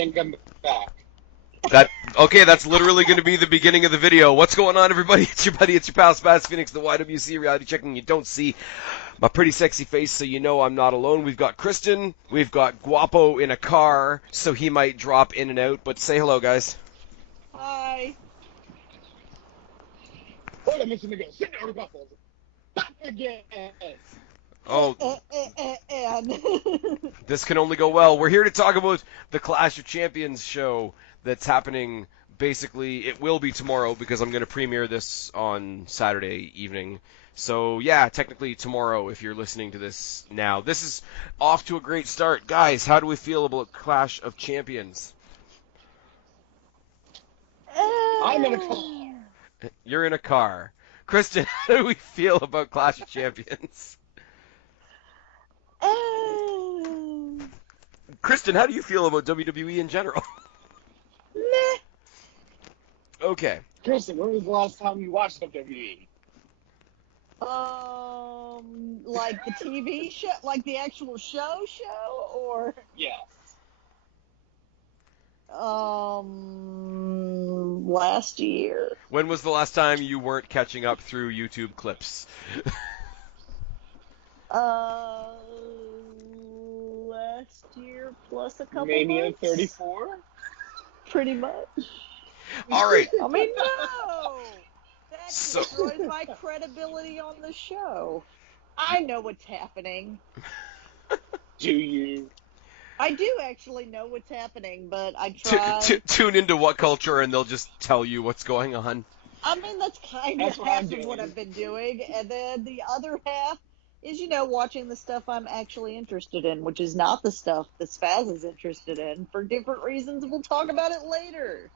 think I'm back. Okay, that's literally going to be the beginning of the video. What's going on, everybody? It's your buddy, it's your pal, Spaz Phoenix, the YWC reality checking. You don't see my pretty sexy face, so you know I'm not alone. We've got Kristen, we've got Guapo in a car, so he might drop in and out, but say hello, guys. Hi. Wait a minute, go. Sit down, Buffalo. Back again. Oh, And this can only go well. We're here to talk about the Clash of Champions show that's happening. Basically, it will be tomorrow because I'm going to premiere this on Saturday evening. So, yeah, technically tomorrow if you're listening to this now. This is off to a great start. Guys, how do we feel about Clash of Champions? I'm in a car. You're in a car. Kristen, how do we feel about Clash of Champions? Kristen, how do you feel about WWE in general? meh. Okay. Kristen, when was the last time you watched WWE? Like the TV show, like the actual show, or Yes. last year. When was the last time you weren't catching up through YouTube clips? Last year plus a couple Mania months. 34? Pretty much. All right. I mean, no! That So- destroys my credibility on the show. I know what's happening. Do you? I do actually know what's happening, but I try. Tune into What Culture and they'll just tell you what's going on. I mean, that's kind of That's what I'm half of doing. what I've been doing. And then the other half is, watching the stuff I'm actually interested in, which is not the stuff that Spaz is interested in for different reasons. We'll talk about it later.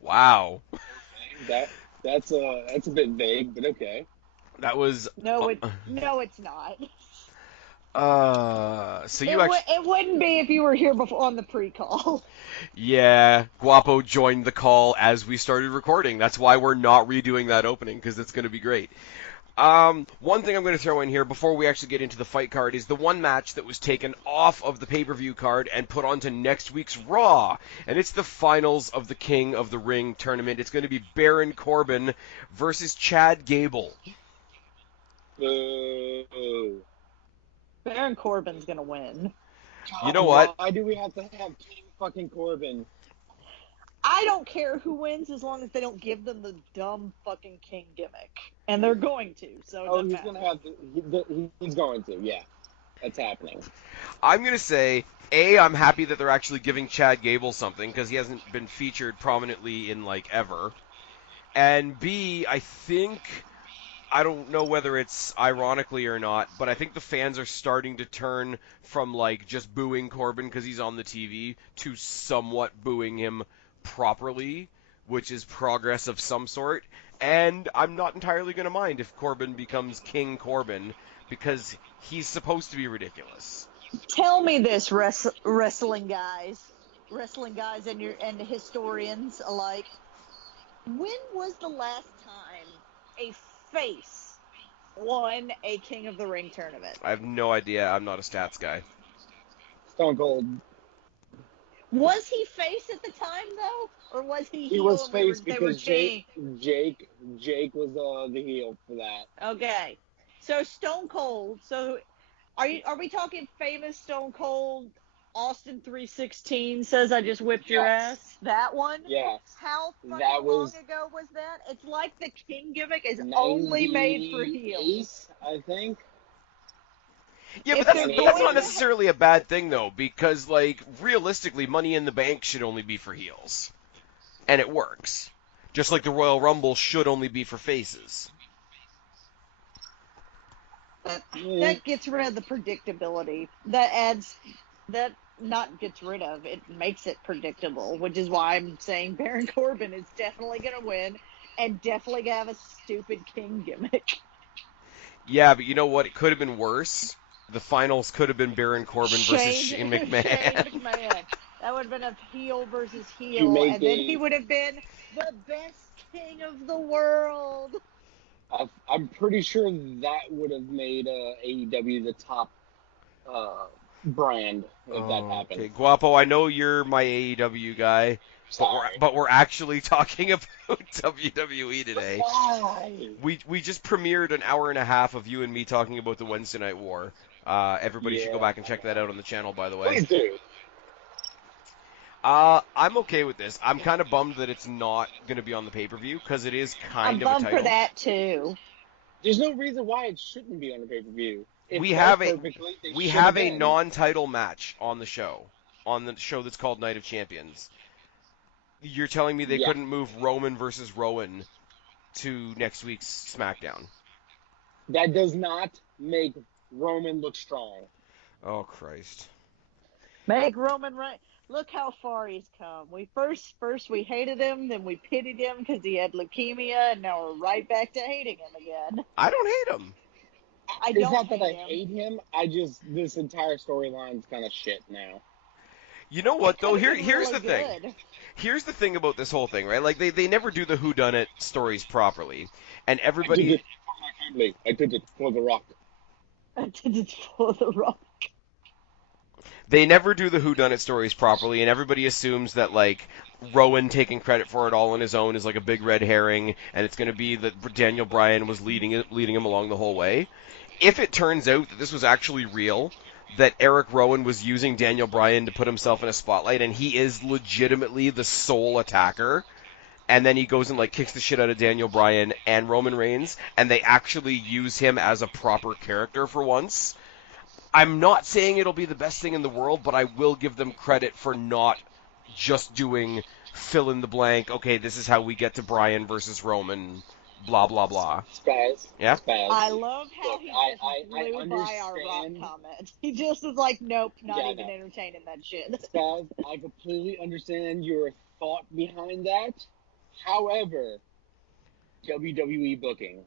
Wow. That's a bit vague, but okay. That was No, it's not. so you actually It wouldn't be if you were here before on the pre-call. Yeah, Guapo joined the call as we started recording. That's why we're not redoing that opening because it's going to be great. One thing I'm going to throw in here before we actually get into the fight card is the one match that was taken off of the pay-per-view card and put onto next week's Raw, and it's the finals of the King of the Ring tournament. It's going to be Baron Corbin versus Chad Gable. Baron Corbin's gonna win. You know what? Why do we have to have King fucking Corbin? I don't care who wins as long as they don't give them the dumb fucking king gimmick, and they're going to. So it doesn't He's matter. gonna have to. He's going to. Yeah, that's happening. I'm going to say, A, I'm happy that they're actually giving Chad Gable something because he hasn't been featured prominently in, ever. And B, I don't know whether it's ironically or not, but I think the fans are starting to turn from, just booing Corbin because he's on the TV to somewhat booing him properly, which is progress of some sort. And I'm not entirely going to mind if Corbin becomes King Corbin because he's supposed to be ridiculous. Tell me this, wrestling guys and historians alike. When was the last time a face won a King of the Ring tournament? I have no idea. I'm not a stats guy. Stone Cold. Was he face at the time though, or was he? He heel was and they were face because cheating? Jake was the heel for that. Okay, so Stone Cold. So are we talking famous Stone Cold? Austin 316 says I just whipped your Yes. ass. That one? Yeah. How fucking That was- long ago was that? It's like the King gimmick is only made for heels. 98, I think. Yeah, If but they're that's going not to- necessarily a bad thing, though, because, realistically, Money in the Bank should only be for heels. And it works. Just like the Royal Rumble should only be for faces. That gets rid of the predictability. Not gets rid of, it makes it predictable, which is why I'm saying Baron Corbin is definitely going to win and definitely going to have a stupid King gimmick. Yeah, but you know what? It could have been worse. The finals could have been Baron Corbin versus Shane McMahon. Shane McMahon. That would have been a heel versus heel, You make and then a- he would have been the best king of the world. I'm pretty sure that would have made AEW the top brand if that happened. Okay, Guapo, I know you're my AEW guy, Sorry. but we're actually talking about WWE today. Why? We just premiered an hour and a half of you and me talking about the Wednesday Night War. Everybody should go back and check that out on the channel, by the way. Please do. I'm okay with this. I'm kind of bummed that it's not going to be on the pay-per-view because it is I'm kind of a bummed title. for that too. There's no reason why it shouldn't be on the pay-per-view. We have a non-title match on the show that's called Night of Champions. You're telling me they couldn't move Roman versus Rowan to next week's SmackDown? That does not make Roman look strong. Oh Christ! Make Roman right. Look how far he's come. We first we hated him, then we pitied him because he had leukemia, and now we're right back to hating him again. I don't hate him. It's not that I hate him. This entire storyline's kind of shit now. You know what though? Here's really the thing. good. Here's the thing about this whole thing, right? Like they never do the whodunit stories properly, and everybody. I did it for my family. I did it for The Rock. I did it for The Rock. They never do the whodunit stories properly, and everybody assumes that like Rowan taking credit for it all on his own is like a big red herring, and it's going to be that Daniel Bryan was leading him along the whole way. If it turns out that this was actually real, that Eric Rowan was using Daniel Bryan to put himself in a spotlight, and he is legitimately the sole attacker, and then he goes and like kicks the shit out of Daniel Bryan and Roman Reigns, and they actually use him as a proper character for once. I'm not saying it'll be the best thing in the world, but I will give them credit for not just doing fill in the blank, okay, this is how we get to Bryan versus Roman, blah, blah, blah. Spaz. Yeah? Spaz. I love how Look, he I just blew by our Rock understand. comment. He just was like, nope, not Yeah, even no. entertaining that shit. Spaz, I completely understand your thought behind that. However, WWE booking.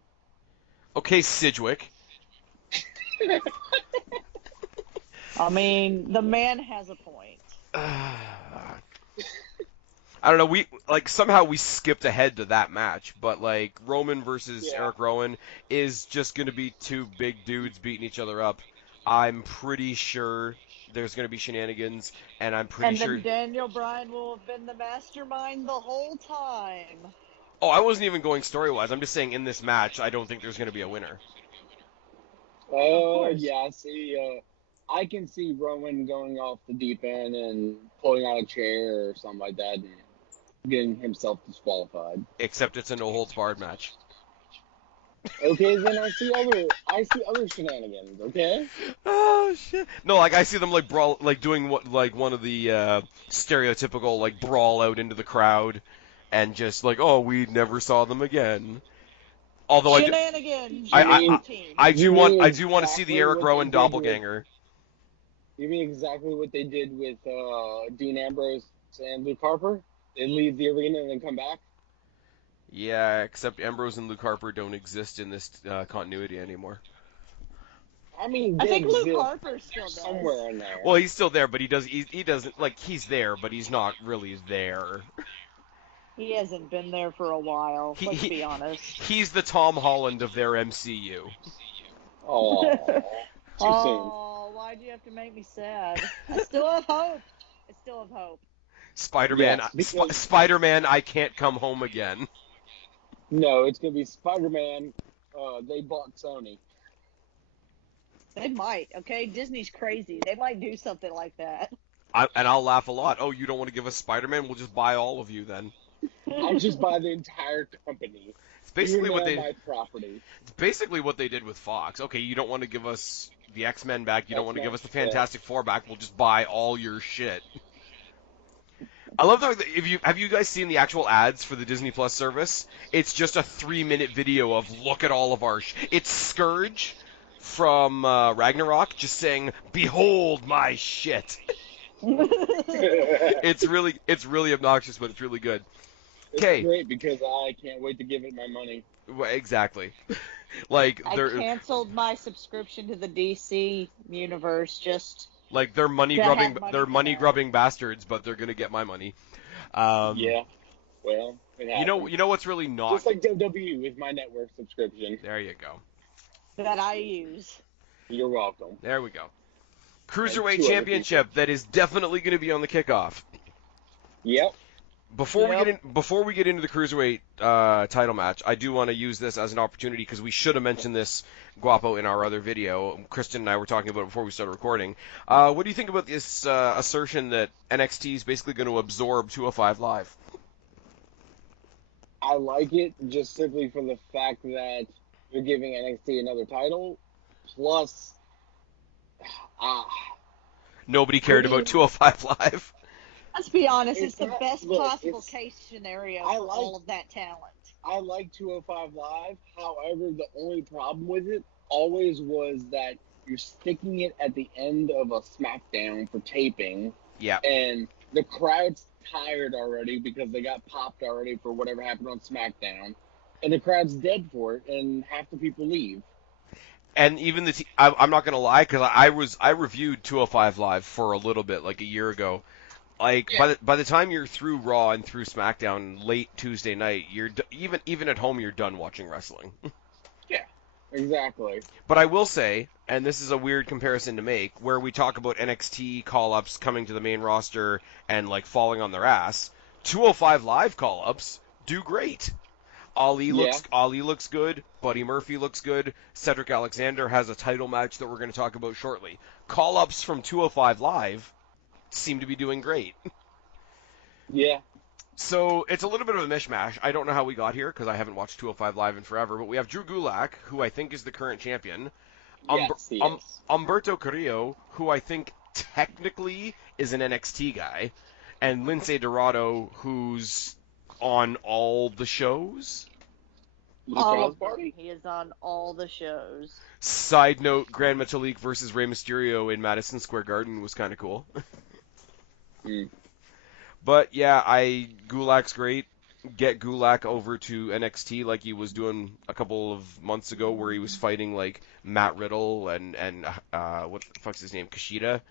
Okay, Sidgwick. I mean, the man has a point. I don't know, somehow we skipped ahead to that match, but like Roman versus Eric Rowan is just going to be two big dudes beating each other up. I'm pretty sure there's going to be shenanigans, and I'm pretty sure... And then Daniel Bryan will have been the mastermind the whole time. Oh, I wasn't even going story-wise. I'm just saying in this match, I don't think there's going to be a winner. Oh, yeah, see, I can see Roman going off the deep end and pulling out a chair or something like that and getting himself disqualified. Except it's a no-holds-barred match. Okay, then I see other shenanigans, okay? Oh shit! No, like I see them like brawl, like doing what, like one of the stereotypical like brawl out into the crowd, and just like, oh, we never saw them again. Although shenanigans. I do want to see the Eric Rowan doppelganger. You mean exactly what they did with Dean Ambrose and Luke Harper? They leave the arena and then come back? Yeah, except Ambrose and Luke Harper don't exist in this continuity anymore. I mean, I think Luke Harper still does. Somewhere in there. Well, he's still there, but he doesn't, like, he's there, but he's not really there. He hasn't been there for a while, let's be honest. He's the Tom Holland of their MCU. Oh, too soon. Why'd you have to make me sad? I still have hope. Spider-Man, yes, Spider-Man, I can't come home again. No, it's going to be Spider-Man, they bought Sony. They might, okay? Disney's crazy. They might do something like that. And I'll laugh a lot. Oh, you don't want to give us Spider-Man? We'll just buy all of you then. I'll just buy the entire company. It's basically my property. It's basically what they did with Fox. Okay, you don't want to give us the X-Men back. You don't want to give us the Fantastic Four back. We'll just buy all your shit. I love that. Have you guys seen the actual ads for the Disney Plus service? It's just a 3-minute video of look at all of our. It's Scourge from Ragnarok just saying, "Behold my shit." It's really obnoxious, but it's really good. It's great because I can't wait to give it my money. Well, exactly. Like I canceled my subscription to the DC universe just. Like they're money grubbing bastards, but they're gonna get my money. Yeah. Well, you know what's really not just like WWE with my network subscription. There you go. That I use. You're welcome. There we go. Cruiserweight two other Championship that is definitely going to be on the kickoff. Yep. Before Yep. we get into the Cruiserweight title match, I do want to use this as an opportunity because we should have mentioned this, Guapo, in our other video. Kristen and I were talking about it before we started recording. What do you think about this assertion that NXT is basically going to absorb 205 Live? I like it just simply for the fact that you're giving NXT another title. Plus, Nobody cared about 205 Live. Let's be honest, it's It's the not- best look, possible it's- case scenario I for like- all of that talent. I like 205 Live. However, the only problem with it always was that you're sticking it at the end of a SmackDown for taping, Yeah. and the crowd's tired already because they got popped already for whatever happened on SmackDown, and the crowd's dead for it, and half the people leave. And even I'm not gonna lie, because I reviewed 205 Live for a little bit, like a year ago. Like Yeah. by the time you're through Raw and through SmackDown late Tuesday night, you're even at home you're done watching wrestling. Exactly. But I will say, and this is a weird comparison to make, where we talk about NXT call-ups coming to the main roster and like falling on their ass, 205 Live call-ups do great. Ali looks good. Buddy Murphy looks good. Cedric Alexander has a title match that we're going to talk about shortly. Call-ups from 205 Live seem to be doing great. Yeah. So it's a little bit of a mishmash. I don't know how we got here because I haven't watched 205 Live in forever. But we have Drew Gulak, who I think is the current champion. Yes, he is. Humberto Carrillo, who I think technically is an NXT guy, and Lince Dorado, who's on all the shows. The All Crowd's of them. Party? He is on all the shows. Side note, Grand Metalik versus Rey Mysterio in Madison Square Garden was kind of cool. Mm. But yeah, Gulak's great. Get Gulak over to NXT like he was doing a couple of months ago, where he was fighting like Matt Riddle and what the fuck's his name, Kushida.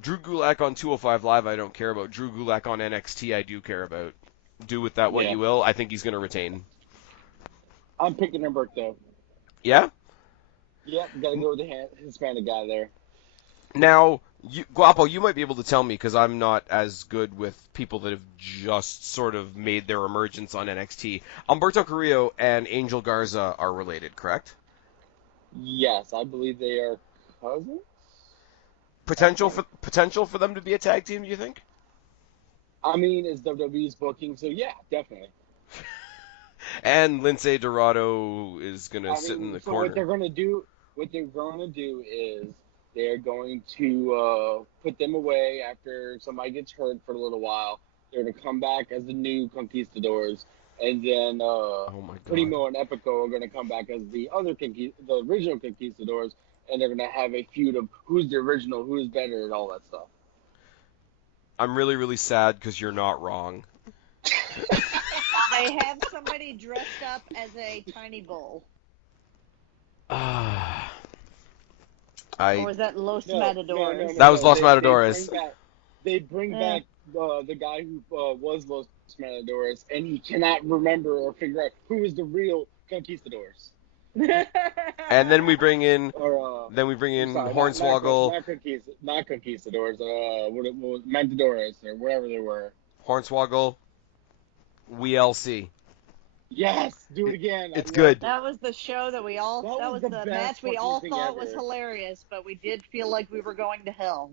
Drew Gulak on 205 Live, I don't care about. Drew Gulak on NXT, I do care about. Do with that what Yeah. you will. I think he's going to retain. I'm picking Humberto. Yeah. Yep, gotta go with the Hispanic guy there. Now, Guapo, you might be able to tell me because I'm not as good with people that have just sort of made their emergence on NXT. Humberto Carrillo and Angel Garza are related, correct? Yes, I believe they are cousins. Potential for them to be a tag team, do you think? I mean, it's WWE's booking, so yeah, definitely. And Lince Dorado is gonna I sit in mean, the so corner. what they're gonna do is they're going to put them away after somebody gets hurt for a little while. They're gonna come back as the new Conquistadors, and then Oh my god. Primo and Epico are gonna come back as the original Conquistadors, and they're gonna have a feud of who's the original, who's better, and all that stuff. I'm really, really sad because you're not wrong. They have somebody dressed up as a tiny bull. Or was that Los Matadores? That was Los They Matadores. bring back the guy who was Los Matadores, and he cannot remember or figure out who is the real Conquistadors. And then we bring in Or Hornswoggle, not Conquistadors. What Matadores or whatever they were. Hornswoggle, WLC. Yes, do it again. It's good. That was the show that we all. That That was was the the best match we fucking all thing thought was ever. hilarious, but we did feel like we were going to hell.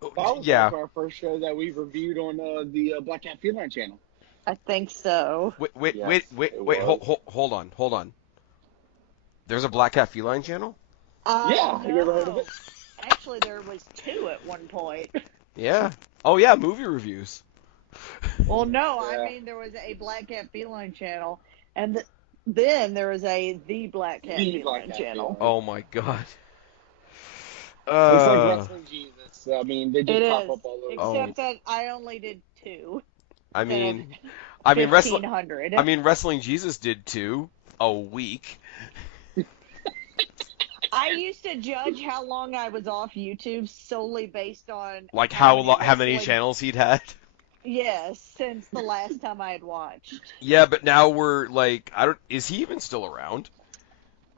That was Yeah. like our first show that we reviewed on the Black Cat Feline channel. I think so. Wait, Yes, it hold on. There's a Black Cat Feline channel? Yeah, have you ever heard of no. it? Actually, there was two at one point. Yeah. Oh yeah, movie reviews. Well, no, Yeah. I mean there was a Black Cat Feline channel, and then there was the Black Cat The Feline Black Cat channel. Feline. Oh my god. It's like Wrestling Jesus. I mean, they just It pop is, up all over. except that I only did two. I instead of mean, wrestling. 1,500. I mean, Wrestling Jesus did too a week. I used to judge how long I was off YouTube solely based on Like how many wrestling- channels he'd had. Yes, since the last time I had watched. Yeah, but now we're like, is he even still around?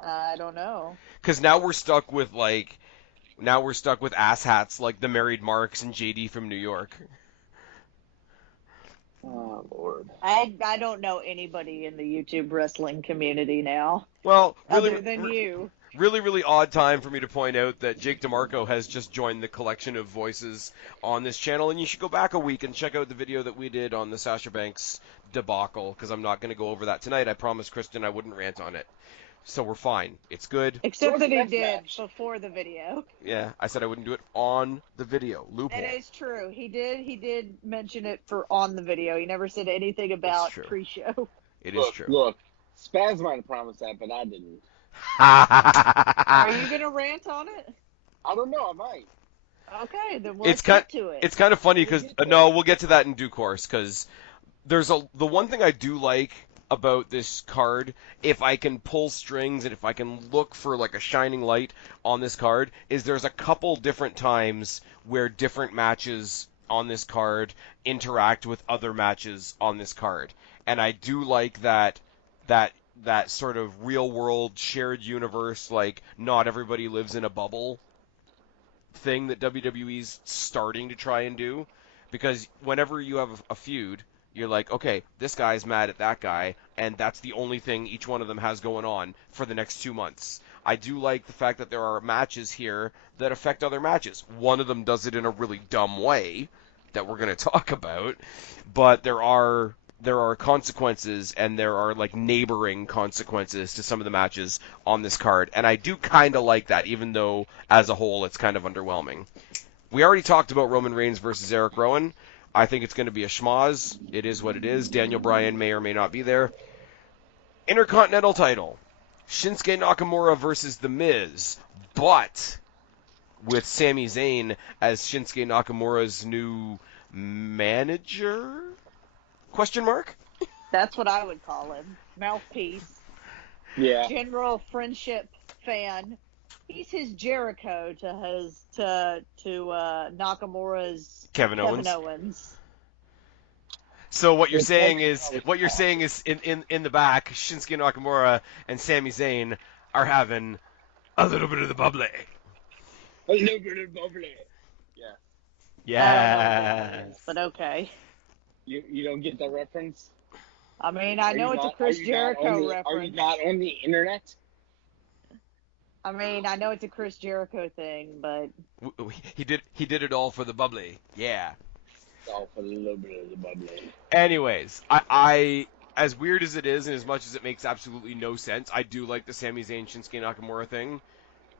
I don't know. Because now we're stuck with like Now we're stuck with asshats like the Married Marks and JD from New York. Oh, Lord. I don't know anybody in the YouTube wrestling community now, Well, other than you. really odd time for me to point out that Jake DeMarco has just joined the collection of voices on this channel, and you should go back a week and check out the video that we did on the Sasha Banks debacle, because I'm not going to go over that tonight. I promised Kristen I wouldn't rant on it. So we're fine. It's good. Except What's that the he next did match? before the video. Yeah, I said I wouldn't do it on the video. Loophole. That is true. He did mention it for on the video. He never said anything about true. pre-show. It is true. Look, Spaz might have promised that, but I didn't. Are you gonna rant on it? I don't know, I might. Okay, then It's let's get to it. It's kind of funny because We'll get to no, it. we'll get to that in due course. Because the one thing I do like about this card, if I can pull strings and if I can look for like a shining light on this card, is there's a couple different times where different matches on this card interact with other matches on this card, and I do like that sort of real world shared universe, like not everybody lives in a bubble thing that WWE's starting to try and do, because whenever you have a feud, you're like, okay, this guy's mad at that guy, and that's the only thing each one of them has going on for the next 2 months. I do like the fact that there are matches here that affect other matches. One of them does it in a really dumb way that we're going to talk about, but there are consequences, and there are like neighboring consequences to some of the matches on this card, and I do kind of like that, even though as a whole it's kind of underwhelming. We already talked about Roman Reigns versus Eric Rowan. I think it's going to be a schmoz. It is what it is. Daniel Bryan may or may not be there. Intercontinental title. Shinsuke Nakamura versus The Miz, but with Sami Zayn as Shinsuke Nakamura's new manager? Question mark? That's what I would call him. Mouthpiece. Yeah. General friendship fan. He's his Jericho to Nakamura's Kevin Owens. Kevin Owens. So what you're It's saying like- is in the back, Shinsuke Nakamura and Sami Zayn are having a little bit of the bubbly. A little bit of bubbly. I don't know what that is, but okay. You don't get that reference? I mean, I Are know you it's a not- Chris are you not Jericho on the- Are you reference. not on the internet? I mean, I know it's a Chris Jericho thing, but He did it all for the bubbly. Yeah. Oh, for a little bit of the bubbly. Anyways, I as weird as it is, and as much as it makes absolutely no sense, I do like the Sami Zayn Shinsuke Nakamura thing.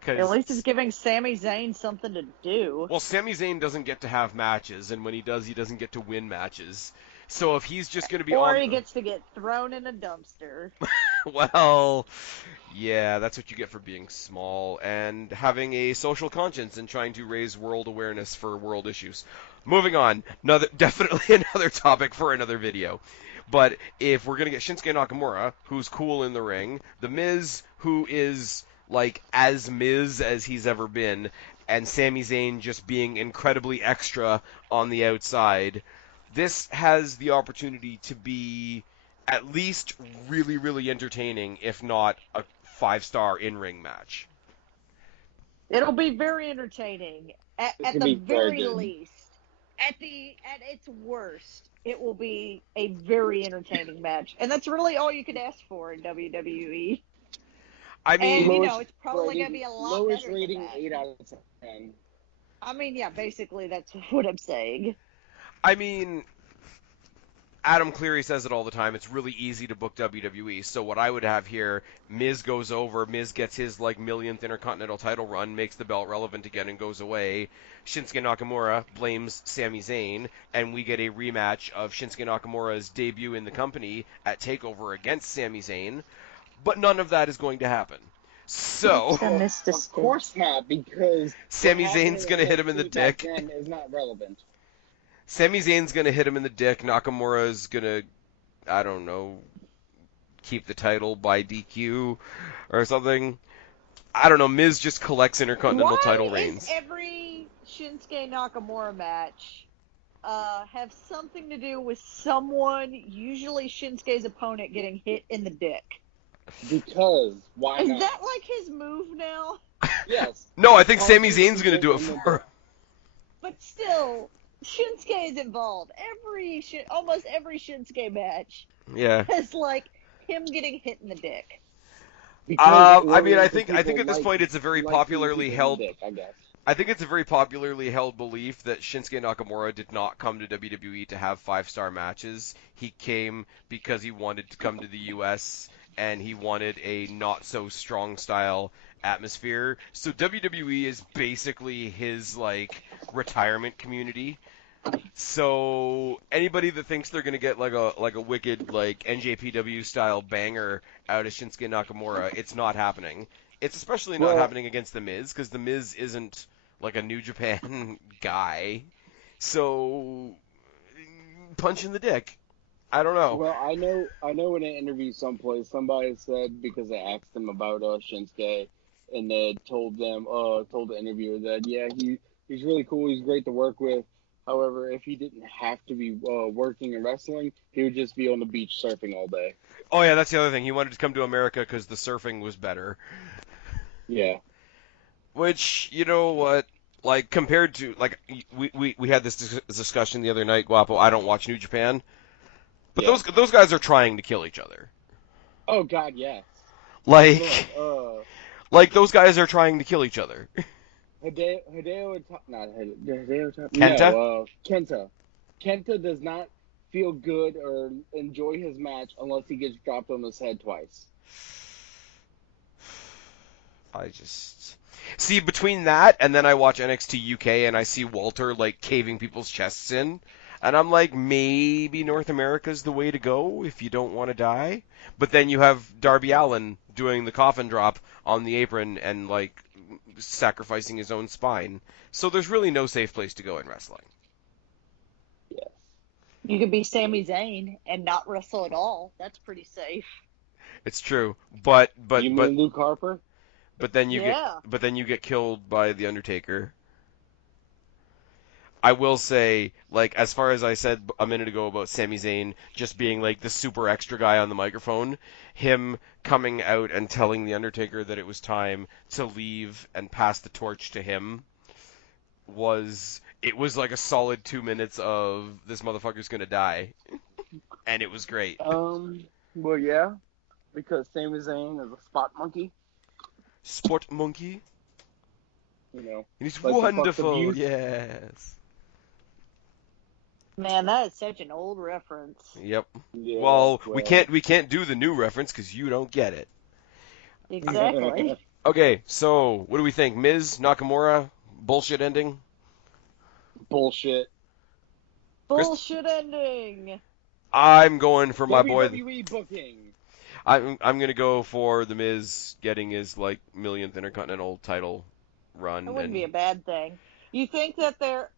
at least it's giving Sami Zayn something to do. Well, Sami Zayn doesn't get to have matches, and when he does, he doesn't get to win matches. So if he's just going to be Or on, he gets to get thrown in a dumpster. well, yeah, that's what you get for being small and having a social conscience and trying to raise world awareness for world issues. Moving on, definitely another topic for another video. But if we're going to get Shinsuke Nakamura, who's cool in the ring, The Miz, who is like as Miz as he's ever been, and Sami Zayn just being incredibly extra on the outside, this has the opportunity to be at least really, really entertaining, if not a 5-star in-ring match. It'll be very entertaining. At It's gonna the be very very good. least. At its worst, it will be a very entertaining match. And that's really all you could ask for in WWE. I mean, And, it's probably going to be a lot lowest better rating, than that. 8 out of 10. I mean, yeah, basically that's what I'm saying. Adam Cleary says it all the time. It's really easy to book WWE. So what I would have here, Miz goes over, Miz gets his millionth Intercontinental title run, makes the belt relevant again and goes away. Shinsuke Nakamura blames Sami Zayn, and we get a rematch of Shinsuke Nakamura's debut in the company at TakeOver against Sami Zayn. But none of that is going to happen. So Of course not, because Sami Zayn's going to hit him in the back dick. then is not relevant. Sami Zayn's going to hit him in the dick. Nakamura's going to, I don't know, keep the title by DQ or something. I don't know. Miz just collects Intercontinental title reigns. Why is every Shinsuke Nakamura match have something to do with someone, usually Shinsuke's opponent, getting hit in the dick? Because why Is not? that like his move now? Yes. No, I think Punch Sami it, Zayn's going to do it and then- for him. But still, Shinsuke is involved. Almost every Shinsuke match Yeah. is like him getting hit in the dick. Because I mean, I oriented think at people this point it's a very like hitting popularly people in held. the dick, I guess. I think it's a very popularly held belief that Shinsuke Nakamura did not come to WWE to have 5-star matches. He came because he wanted to come to the US and he wanted a not so strong style atmosphere. So WWE is basically his like retirement community. So anybody that thinks they're gonna get like a wicked like NJPW style banger out of Shinsuke Nakamura, it's not happening. It's especially not Well- happening against The Miz because The Miz isn't like a New Japan guy. So punch in the dick. I don't know. Well, I know in an interview someplace somebody said, because they asked them about Shinsuke, and they told the interviewer that he's really cool, he's great to work with. However, if he didn't have to be working and wrestling, he would just be on the beach surfing all day. Oh yeah, that's the other thing. He wanted to come to America because the surfing was better. Yeah. Which, you know what? Like compared to like we had this discussion the other night, Guapo. I don't watch New Japan, but Yeah. those guys are trying to kill each other. Oh God, yes. Like Look, like those guys are trying to kill each other. Hideo, Kenta? No, Kenta. Kenta does not feel good or enjoy his match unless he gets dropped on his head twice. I just see between that and then I watch NXT UK and I see Walter like caving people's chests in, and I'm like, maybe North America's the way to go if you don't want to die. But then you have Darby Allin doing the coffin drop on the apron and like sacrificing his own spine. So there's really no safe place to go in wrestling. Yes. You could be Sami Zayn and not wrestle at all. That's pretty safe. It's true, but You mean Luke Harper? then you Yeah. get killed by the Undertaker. I will say, like, as far as I said a minute ago about Sami Zayn just being like the super extra guy on the microphone, him coming out and telling the Undertaker that it was time to leave and pass the torch to him was like a solid 2 minutes of this motherfucker's gonna die, and it was great. Well, yeah, because Sami Zayn is a spot monkey. Sport monkey, You know. and he's Like the Bucks of wonderful. Youth. Yes. Man, that is such an old reference. Yep. Yeah, Well, we can't do the new reference because you don't get it. Exactly. Okay, so what do we think? Miz Nakamura bullshit ending. Bullshit. Bullshit ending. I'm going for my boy. WWE booking. I'm gonna go for the Miz getting his like millionth Intercontinental title run. That wouldn't and be a bad thing. You think that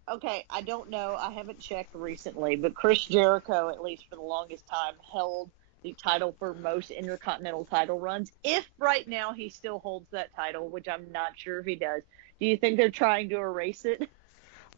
okay, I don't know, I haven't checked recently, but Chris Jericho, at least for the longest time, held the title for most Intercontinental title runs. If right now he still holds that title, which I'm not sure if he does, do you think they're trying to erase it?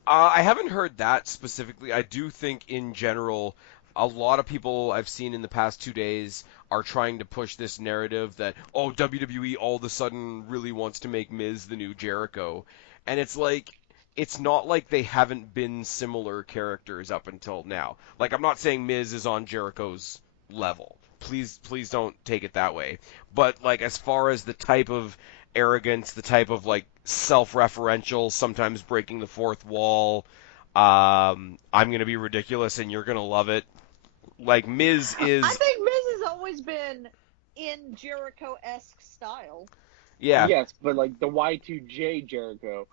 I haven't heard that specifically. I do think in general, a lot of people I've seen in the past 2 days are trying to push this narrative that, oh, WWE all of a sudden really wants to make Miz the new Jericho. And it's like, it's not like they haven't been similar characters up until now. Like, I'm not saying Miz is on Jericho's level. Please don't take it that way. But, like, as far as the type of arrogance, the type of, like, self-referential, sometimes breaking the fourth wall, I'm going to be ridiculous and you're going to love it. Like, Miz is... I think Miz has always been in Jericho-esque style. Yeah. Yes, but like the Y2J Jericho.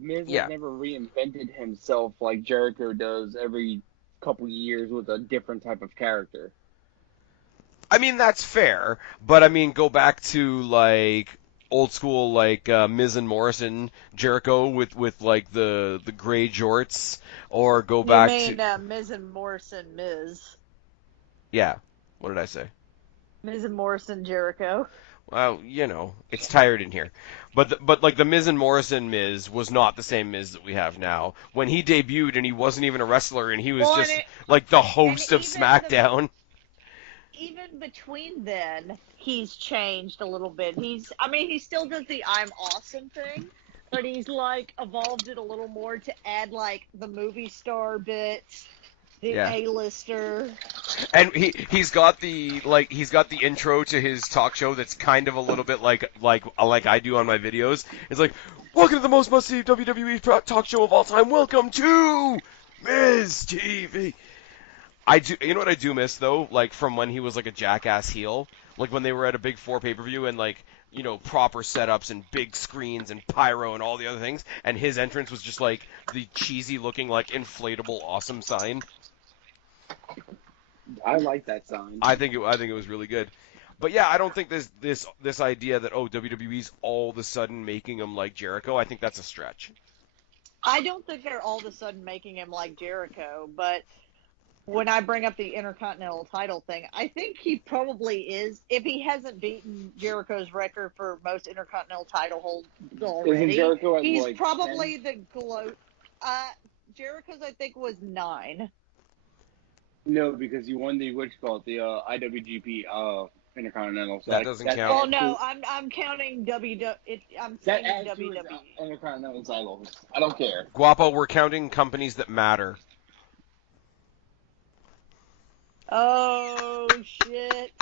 Miz Yeah. has never reinvented himself like Jericho does every couple years with a different type of character. I mean, that's fair, but I mean, go back to, like, old school, like, Miz and Morrison, Jericho with like, the gray jorts, or go back you mean to... Miz and Morrison Miz. Yeah. What did I say? Miz and Morrison Jericho. Well, you know, it's tired in here. But like, the Miz and Morrison Miz was not the same Miz that we have now. When he debuted and he wasn't even a wrestler and he was Well, just, and it- like, the host of even SmackDown. even between then, he's changed a little bit. He still does the I'm awesome thing, but he's like evolved it a little more to add like the movie star bits, the Yeah. A-lister. And he's got the intro to his talk show that's kind of a little bit like I do on my videos. It's like, welcome to the most must-see WWE talk show of all time. Welcome to Miz TV. You know what I do miss though? Like from when he was like a jackass heel, like when they were at a Big Four pay-per-view and like, you know, proper setups and big screens and pyro and all the other things, and his entrance was just like the cheesy looking like inflatable awesome sign. I like that sign. I think it was really good. But yeah, I don't think this idea that WWE's all of a sudden making him like Jericho. I think that's a stretch. I don't think they're all of a sudden making him like Jericho, but when I bring up the Intercontinental title thing, I think he probably is. If he hasn't beaten Jericho's record for most Intercontinental title holds already, Jericho at he's like probably 10? Jericho's I think was 9. No, because you won the the IWGP Intercontinental. So That doesn't count. Oh no, I'm counting I'm saying WWE. Intercontinental title. I don't care. Guapo, we're counting companies that matter. Oh shit!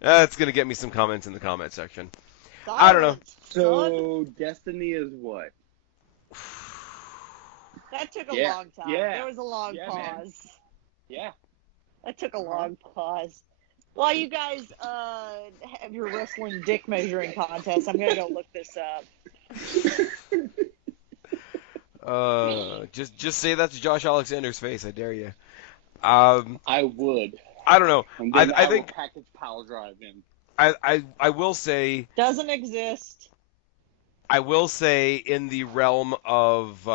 That's gonna get me some comments in the comment section. I don't know. So Destiny is what? That took a Yeah, long time. yeah, There was a long yeah, pause. man. Yeah. That took a long pause. While you guys have your wrestling dick measuring contest, I'm gonna go look this up. Just say that to Josh Alexander's face. I dare you. I would. I don't know. And then I think will pack his pile drive in. I will say Doesn't exist. I will say in the realm of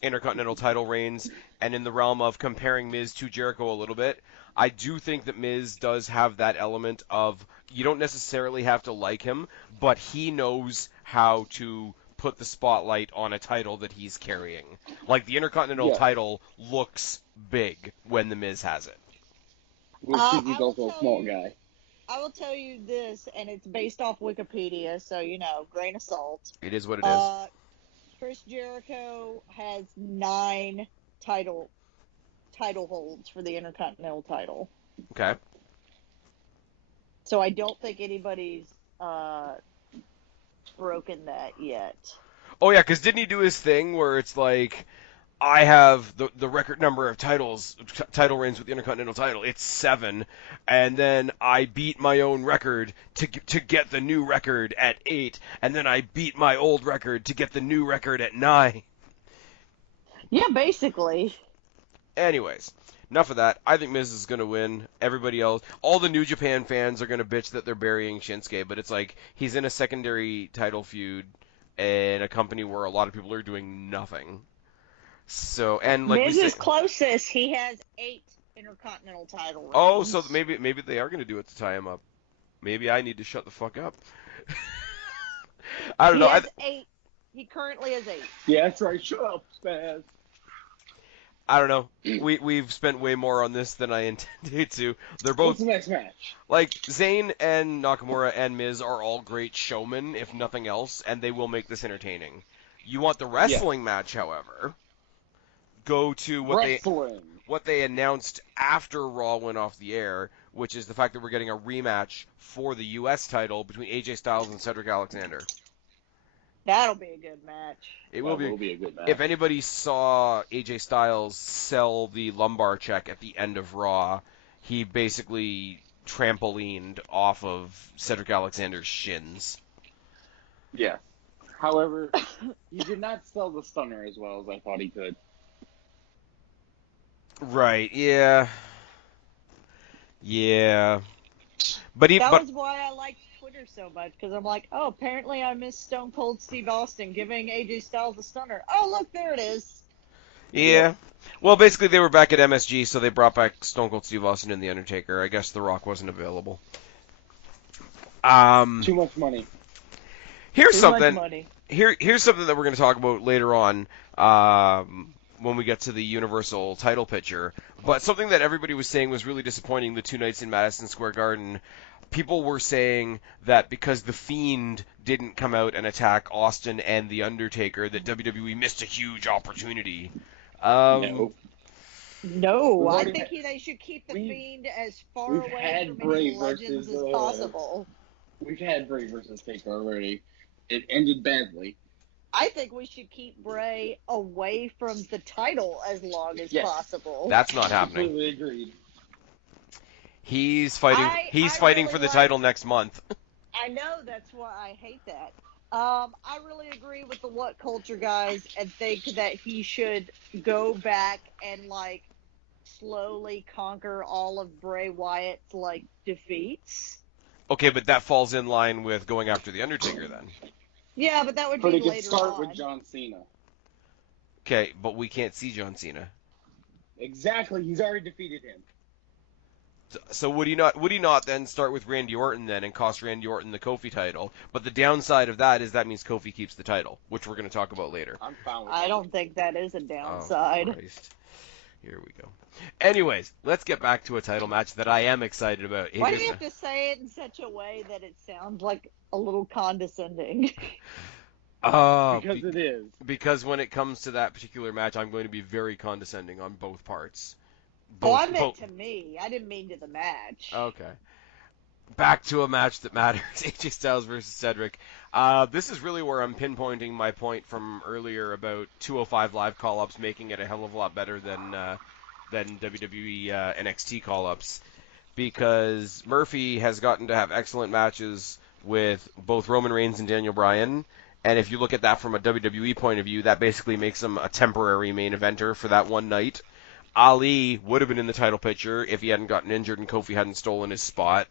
Intercontinental title reigns and in the realm of comparing Miz to Jericho a little bit, I do think that Miz does have that element of you don't necessarily have to like him, but he knows how to put the spotlight on a title that he's carrying. Like the Intercontinental title looks big when the Miz has it. Well, he's also a small guy. I will tell you this, and it's based off Wikipedia, so grain of salt. It is what it is. Chris Jericho has 9 title holds for the Intercontinental title. Okay. So I don't think anybody's broken that yet. Oh yeah, because didn't he do his thing where it's like, I have the record number of title reigns with the Intercontinental title. It's 7, and then I beat my own record to get the new record at 8, and then I beat my old record to get the new record at 9. Yeah, basically. Anyways, enough of that. I think Miz is going to win. Everybody else, all the New Japan fans are going to bitch that they're burying Shinsuke, but it's like he's in a secondary title feud in a company where a lot of people are doing nothing. So, and like Miz is closest. He has 8 Intercontinental title reigns. Oh, so maybe they are going to do it to tie him up. Maybe I need to shut the fuck up. I don't know. He has 8. He currently has 8. Yeah, that's right. Shut up, Spaz. I don't know. We've spent way more on this than I intended to. They're both What's the next match? like Zayn and Nakamura and Miz are all great showmen, if nothing else, and they will make this entertaining. You want the wrestling match, however? Go to what they announced after Raw went off the air, which is the fact that we're getting a rematch for the U.S. title between AJ Styles and Cedric Alexander. That'll be a good match. It will be a good match. If anybody saw AJ Styles sell the lumbar check at the end of Raw, he basically trampolined off of Cedric Alexander's shins. Yeah. However, he did not sell the stunner as well as I thought he could. Right, yeah. Yeah. But that was why I liked Twitter so much, because I'm like, oh, apparently I missed Stone Cold Steve Austin giving AJ Styles a stunner. Oh, look, there it is. Yeah. Well, basically they were back at MSG, so they brought back Stone Cold Steve Austin and The Undertaker. I guess The Rock wasn't available. Too much money. Here's Too something. much money. Here's something that we're going to talk about later on. when we get to the Universal title picture. But something that everybody was saying was really disappointing the two nights in Madison Square Garden. People were saying that because The Fiend didn't come out and attack Austin and The Undertaker, that WWE missed a huge opportunity. No. No, We've I already think had- they should keep the we- Fiend as far we've away had from Bray any legends versus, as possible. We've had Bray versus Taker already. It ended badly. I think we should keep Bray away from the title as long as Yes. possible. That's not happening. Completely agreed. He's fighting. I He's fighting really for the like- title next month. I know, that's why I hate that. I really agree with the What Culture guys and think that he should go back and like slowly conquer all of Bray Wyatt's like defeats. Okay, but that falls in line with going after the Undertaker then. Yeah, but that would But be it could later start on. with John Cena. Okay, but we can't see John Cena. Exactly. He's already defeated him. So would he not then start with Randy Orton then and cost Randy Orton the Kofi title? But the downside of that is that means Kofi keeps the title, which we're going to talk about later. I'm fine with I that. don't think that is a downside. Oh, Christ. Here we go. Anyways, let's get back to a title match that I am excited about. Why do you have to say it in such a way that it sounds like a little condescending? Because it is. Because when it comes to that particular match, I'm going to be very condescending on both parts. I meant to me. I didn't mean to the match. Okay. Back to a match that matters. AJ Styles versus Cedric. This is really where I'm pinpointing my point from earlier about 205 Live call-ups making it a hell of a lot better than WWE NXT call-ups. Because Murphy has gotten to have excellent matches with both Roman Reigns and Daniel Bryan. And if you look at that from a WWE point of view, that basically makes him a temporary main eventer for that one night. Ali would have been in the title picture if he hadn't gotten injured and Kofi hadn't stolen his spot.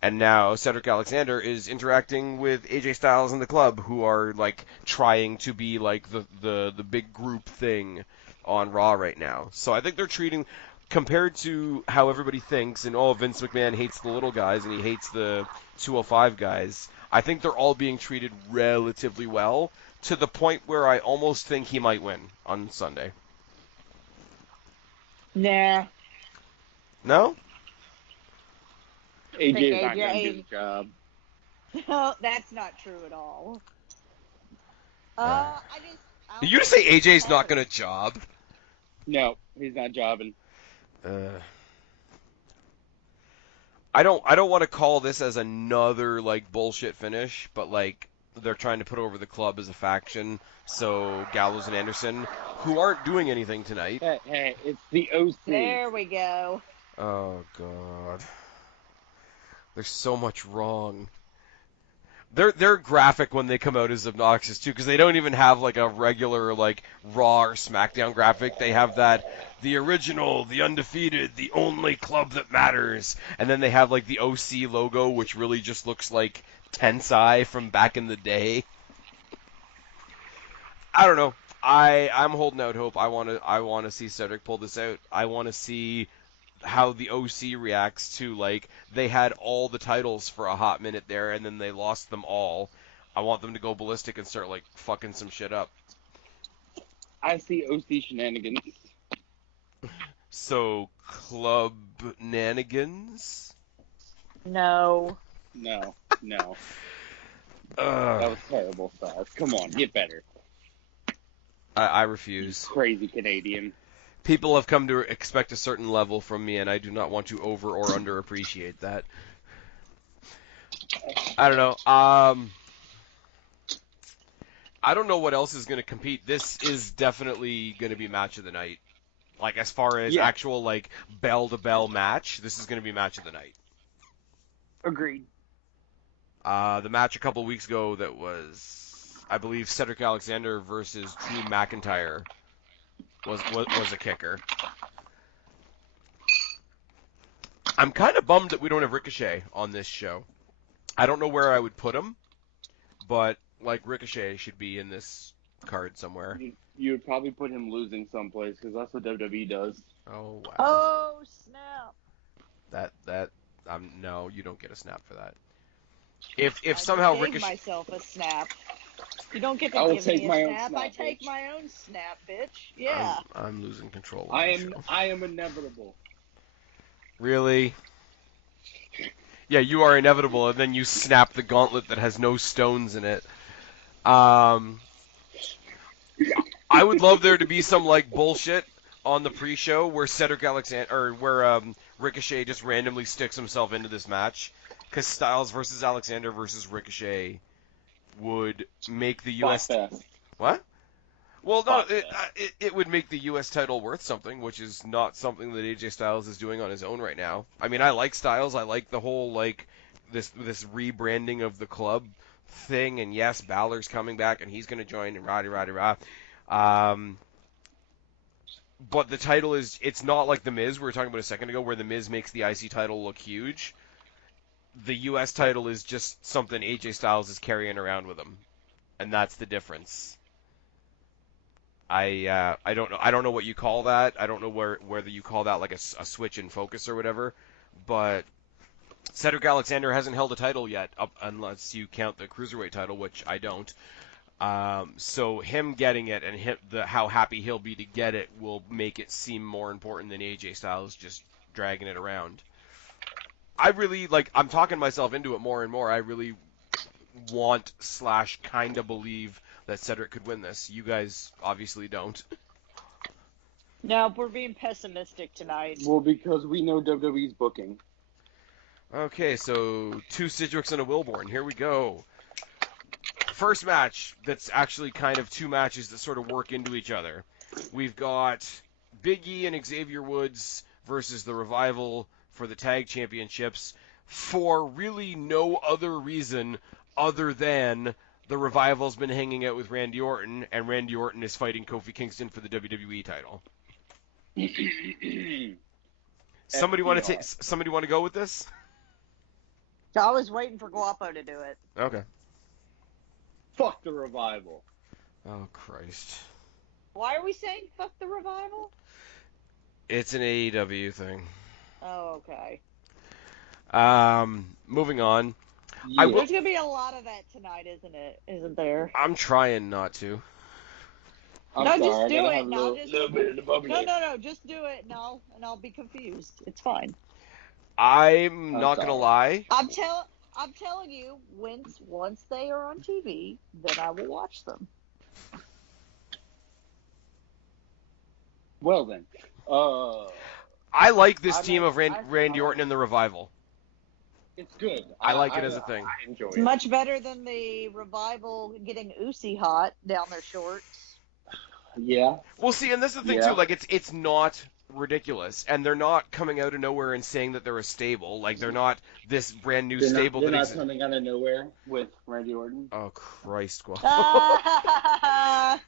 And now Cedric Alexander is interacting with AJ Styles and the Club, who are like trying to be like the big group thing on Raw right now. So I think they're treating, compared to how everybody thinks, and Vince McMahon hates the little guys and he hates the 205 guys, I think they're all being treated relatively well, to the point where I almost think he might win on Sunday. Nah. No? AJ's not AJ going to do the job. No, that's not true at all. Did you just say AJ's not going to job? No, he's not jobbing. I don't want to call this as another like bullshit finish, but like they're trying to put over the Club as a faction, so Gallows and Anderson, who aren't doing anything tonight. Hey, it's the OC. There we go. Oh god. There's so much wrong. Their graphic when they come out is obnoxious too, because they don't even have like a regular like Raw or SmackDown graphic. They have that the original, the undefeated, the only club that matters, and then they have like the OC logo, which really just looks like Tensai from back in the day. I don't know. I'm holding out hope. I want to see Cedric pull this out. I want to see how the OC reacts to, like, they had all the titles for a hot minute there and then they lost them all. I want them to go ballistic and start like fucking some shit up. I see OC shenanigans. So Club Nanigans? No. No. That was terrible, Styles. Come on, get better. I refuse. Crazy Canadian. People have come to expect a certain level from me, and I do not want to over or underappreciate that. I don't know. I don't know what else is going to compete. This is definitely going to be match of the night. Like, as far as actual, like, bell-to-bell match, this is going to be match of the night. Agreed. The match a couple weeks ago that was, I believe, Cedric Alexander versus Drew McIntyre was a kicker. I'm kind of bummed that we don't have Ricochet on this show. I don't know where I would put him, but like Ricochet should be in this card somewhere. You would probably put him losing someplace because that's what WWE does. Oh wow. Oh snap! No, you don't get a snap for that. If somehow I gave Ricochet, myself a snap. You don't get I to will give take me a my own snap. I snap, take bitch. my own snap, bitch. Yeah. I'm losing control of I the am show. I am inevitable. Really? Yeah, you are inevitable, and then you snap the gauntlet that has no stones in it. I would love there to be some like bullshit on the pre-show where Cedric Alexander or where Ricochet just randomly sticks himself into this match, because Styles versus Alexander versus Ricochet would make the U.S. Fest. What? Well, no, Fuck it would make the U.S. title worth something, which is not something that AJ Styles is doing on his own right now. I mean, I like Styles. I like the whole like this rebranding of the club thing, and yes, Balor's coming back, and he's going to join, and rah. But the title it's not like The Miz we were talking about a second ago, where The Miz makes the IC title look huge. The U.S. title is just something AJ Styles is carrying around with him, and that's the difference. I don't know what you call that. I don't know whether you call that like a switch in focus or whatever. But Cedric Alexander hasn't held a title yet, unless you count the cruiserweight title, which I don't. So him getting it and how happy he'll be to get it will make it seem more important than AJ Styles just dragging it around. I really I'm talking myself into it more and more. I really want / kind of believe that Cedric could win this. You guys obviously don't. No, we're being pessimistic tonight. Well, because we know WWE's booking. Okay, so 2 Sidgwicks and a Wilborn. Here we go. First match that's actually kind of 2 matches that sort of work into each other. We've got Big E and Xavier Woods versus the Revival for the tag championships for really no other reason other than the Revival's been hanging out with Randy Orton, and Randy Orton is fighting Kofi Kingston for the WWE title. Somebody want to go with this? I was waiting for Guapo to do it. Okay. Fuck the Revival. Oh, Christ. Why are we saying fuck the Revival? It's an AEW thing. Oh, okay. Moving on. Yeah. There's gonna be a lot of that tonight, isn't it? Isn't there? I'm trying not to. I'm No, sorry, just I do gotta it, have and a I'll little, just- little bit of the bubbly. No, just do it, and I'll be confused. It's fine. I'm not sorry. gonna lie. I'm telling you, once they are on TV, then I will watch them. Well then, I like this I team like- of I Randy like- Orton and the Revival. it's good. I like it as a thing. I enjoy It's it. much better than the Revival getting Uzi hot down their shorts. Yeah. Well, see, and this is the thing Yeah. too. Like, it's not ridiculous, and they're not coming out of nowhere and saying that they're a stable. Like, they're not this brand new They're stable not that exists. coming out of nowhere with Randy Orton. Oh Christ, Guapo. Ah!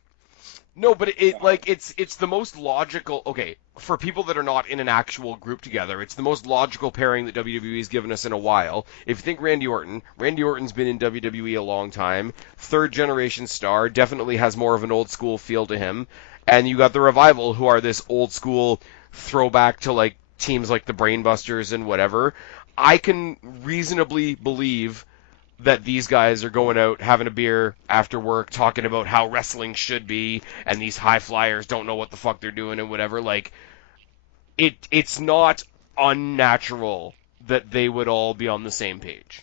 No, but it's the most logical. Okay, for people that are not in an actual group together, it's the most logical pairing that WWE's given us in a while. If you think Randy Orton's been in WWE a long time, 3rd generation star, definitely has more of an old school feel to him. And you got the Revival, who are this old school throwback to like teams like the Brainbusters and whatever. I can reasonably believe that these guys are going out having a beer after work talking about how wrestling should be, and these high flyers don't know what the fuck they're doing and whatever. Like, it's not unnatural that they would all be on the same page.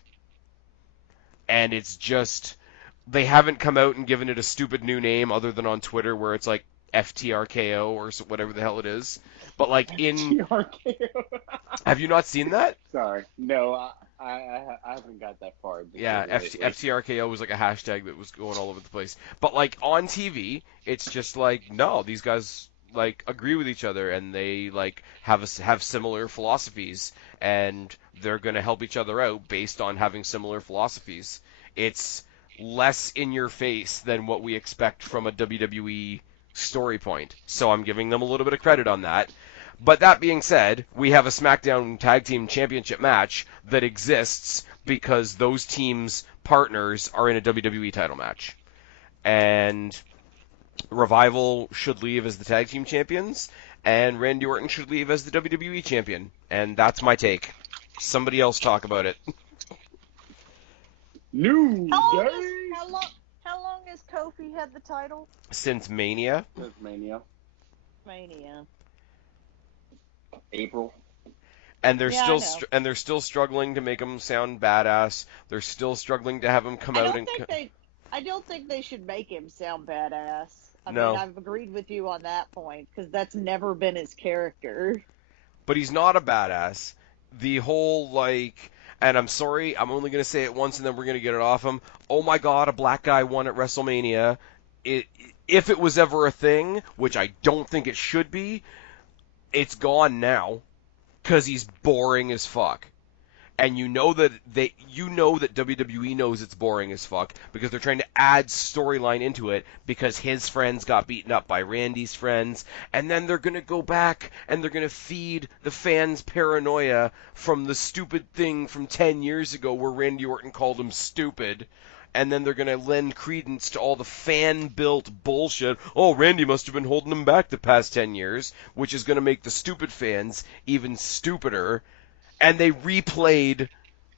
And it's just, they haven't come out and given it a stupid new name other than on Twitter where it's like FTRKO or whatever the hell it is. But like have you not seen that? Sorry, no, I haven't got that far. Yeah, FTRKO was like a hashtag that was going all over the place. But like on TV, it's just like, no, these guys like agree with each other, and they like have similar philosophies, and they're going to help each other out based on having similar philosophies. It's less in your face than what we expect from a WWE story point. So I'm giving them a little bit of credit on that. But that being said, we have a SmackDown Tag Team Championship match that exists because those teams' partners are in a WWE title match. And Revival should leave as the Tag Team Champions, and Randy Orton should leave as the WWE Champion. And that's my take. Somebody else talk about it. New How long day. is has Kofi had the title? Since Mania. Tasmania. Mania. April. And they're Yeah, still still struggling to make him sound badass. They're still struggling to have him come out and I don't think they should make him sound badass. I No. mean, I've agreed with you on that point because that's never been his character. But he's not a badass. The whole like, and I'm sorry, I'm only gonna say it once and then we're gonna get it off him. Oh my God, a black guy won at WrestleMania. If it was ever a thing, which I don't think it should be, it's gone now, because he's boring as fuck. And you know that WWE knows it's boring as fuck because they're trying to add storyline into it because his friends got beaten up by Randy's friends, and then they're gonna go back and they're gonna feed the fans paranoia from the stupid thing from 10 years ago where Randy Orton called him stupid. And then they're going to lend credence to all the fan-built bullshit. Oh, Randy must have been holding him back the past 10 years, which is going to make the stupid fans even stupider. And they replayed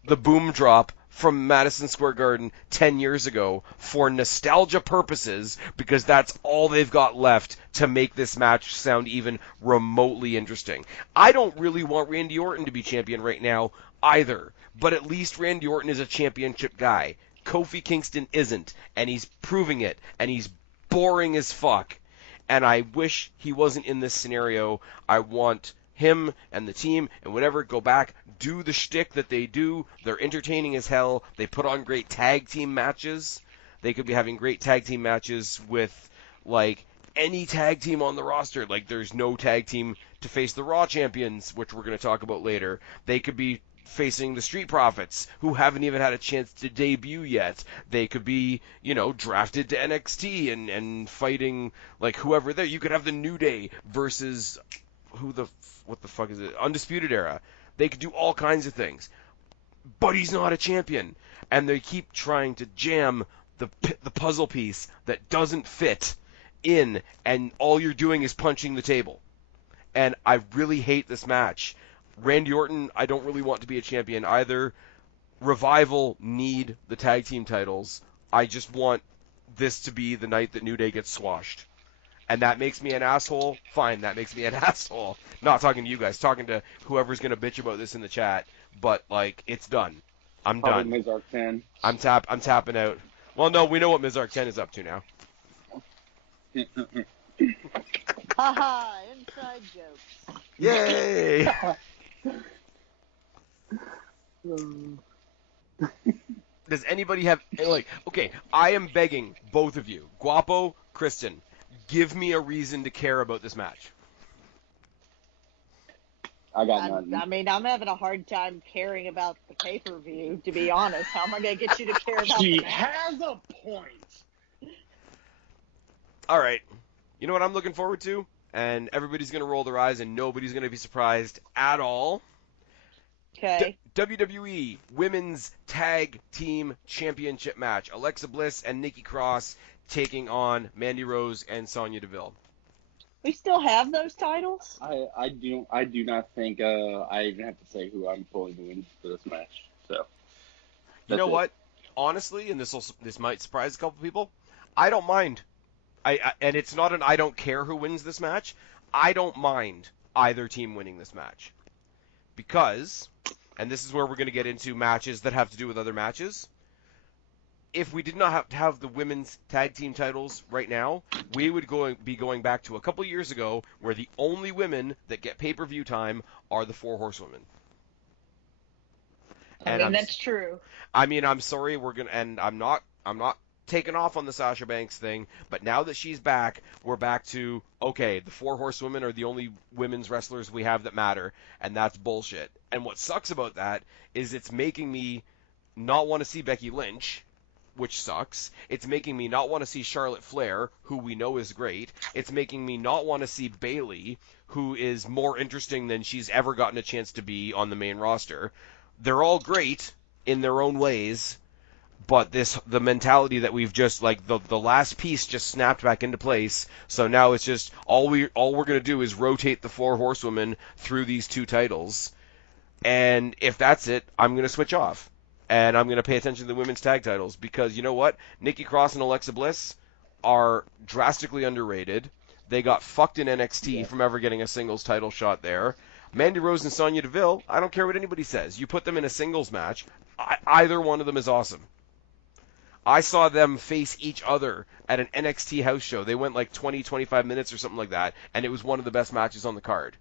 the boom drop from Madison Square Garden 10 years ago for nostalgia purposes because that's all they've got left to make this match sound even remotely interesting. I don't really want Randy Orton to be champion right now either, but at least Randy Orton is a championship guy. Kofi Kingston isn't, and he's proving it, and he's boring as fuck. And I wish he wasn't in this scenario. I want him and the team and whatever go back, do the shtick that they do. They're entertaining as hell. They put on great tag team matches. They could be having great tag team matches with, like, any tag team on the roster. Like, there's no tag team to face the Raw champions, which we're going to talk about later. They could be facing the Street Profits, who haven't even had a chance to debut yet. They could be, drafted to NXT and fighting, like, whoever there. You could have the New Day versus what the fuck is it? Undisputed Era. They could do all kinds of things. But he's not a champion. And they keep trying to jam the puzzle piece that doesn't fit in, and all you're doing is punching the table. And I really hate this match. Randy Orton, I don't really want to be a champion either. Revival need the tag team titles. I just want this to be the night that New Day gets squashed. And that makes me an asshole. Fine, that makes me an asshole. Not talking to you guys, talking to whoever's going to bitch about this in the chat. But, like, it's done. I'm done. Mizark 10. I'm tapping out. Well, no, we know what Mizark 10 is up to now. Haha, inside jokes. Yay! Does anybody have, okay, I am begging both of you, Guapo, Kristen, give me a reason to care about this match. I got nothing. I mean, I'm having a hard time caring about the pay-per-view, to be honest. How am I going to get you to care about She the match? has a point. All right. You know what I'm looking forward to? And everybody's going to roll their eyes and nobody's going to be surprised at all. Okay. WWE Women's Tag Team Championship match. Alexa Bliss and Nikki Cross taking on Mandy Rose and Sonya Deville. We still have those titles? I do not think I even have to say who I'm pulling to win for this match. So you know what? Honestly, and this might surprise a couple people, I don't mind. And it's not an I don't care who wins this match. I don't mind either team winning this match. Because, and this is where we're going to get into matches that have to do with other matches, if we did not have to have the women's tag team titles right now, we would be going back to a couple years ago where the only women that get pay-per-view time are the Four Horsewomen. That's true. I mean, I'm sorry, I'm not taking off on the Sasha Banks thing, but now that she's back, we're back to, okay, the Four Horsewomen are the only women's wrestlers we have that matter, and that's bullshit. And what sucks about that is it's making me not want to see Becky Lynch, which sucks. It's making me not want to see Charlotte Flair, who we know is great. It's making me not want to see Bayley, who is more interesting than she's ever gotten a chance to be on the main roster. They're all great in their own ways, but the mentality that we've just, like, the last piece just snapped back into place. So now it's just all we're going to do is rotate the Four Horsewomen through these two titles. And if that's it, I'm going to switch off. And I'm going to pay attention to the women's tag titles because you know what? Nikki Cross and Alexa Bliss are drastically underrated. They got fucked in NXT from ever getting a singles title shot there. Mandy Rose and Sonya Deville, I don't care what anybody says. You put them in a singles match, either one of them is awesome. I saw them face each other at an NXT house show. They went like 20, 25 minutes or something like that, and it was one of the best matches on the card.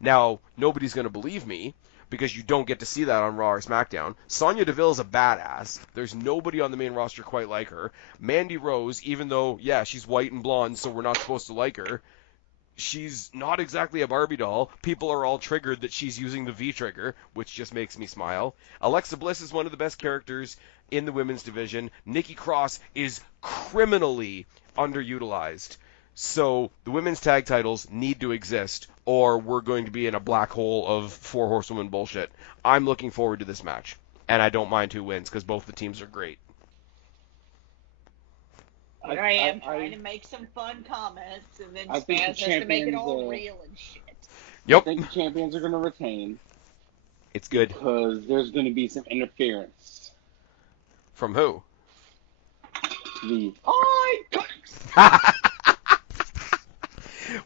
Now, nobody's going to believe me because you don't get to see that on Raw or SmackDown. Sonya Deville is a badass. There's nobody on the main roster quite like her. Mandy Rose, even though, yeah, she's white and blonde, so we're not supposed to like her, she's not exactly a Barbie doll. People are all triggered that she's using the V-trigger, which just makes me smile. Alexa Bliss is one of the best characters in the women's division. Nikki Cross is criminally underutilized. So the women's tag titles need to exist, or we're going to be in a black hole of four horsewomen bullshit. I'm looking forward to this match, and I don't mind who wins because both the teams are great. Here I am trying to make some fun comments, and then Spaz has to make it all real and shit. Yep. I think the champions are going to retain. It's good. Because there's going to be some interference. From who? The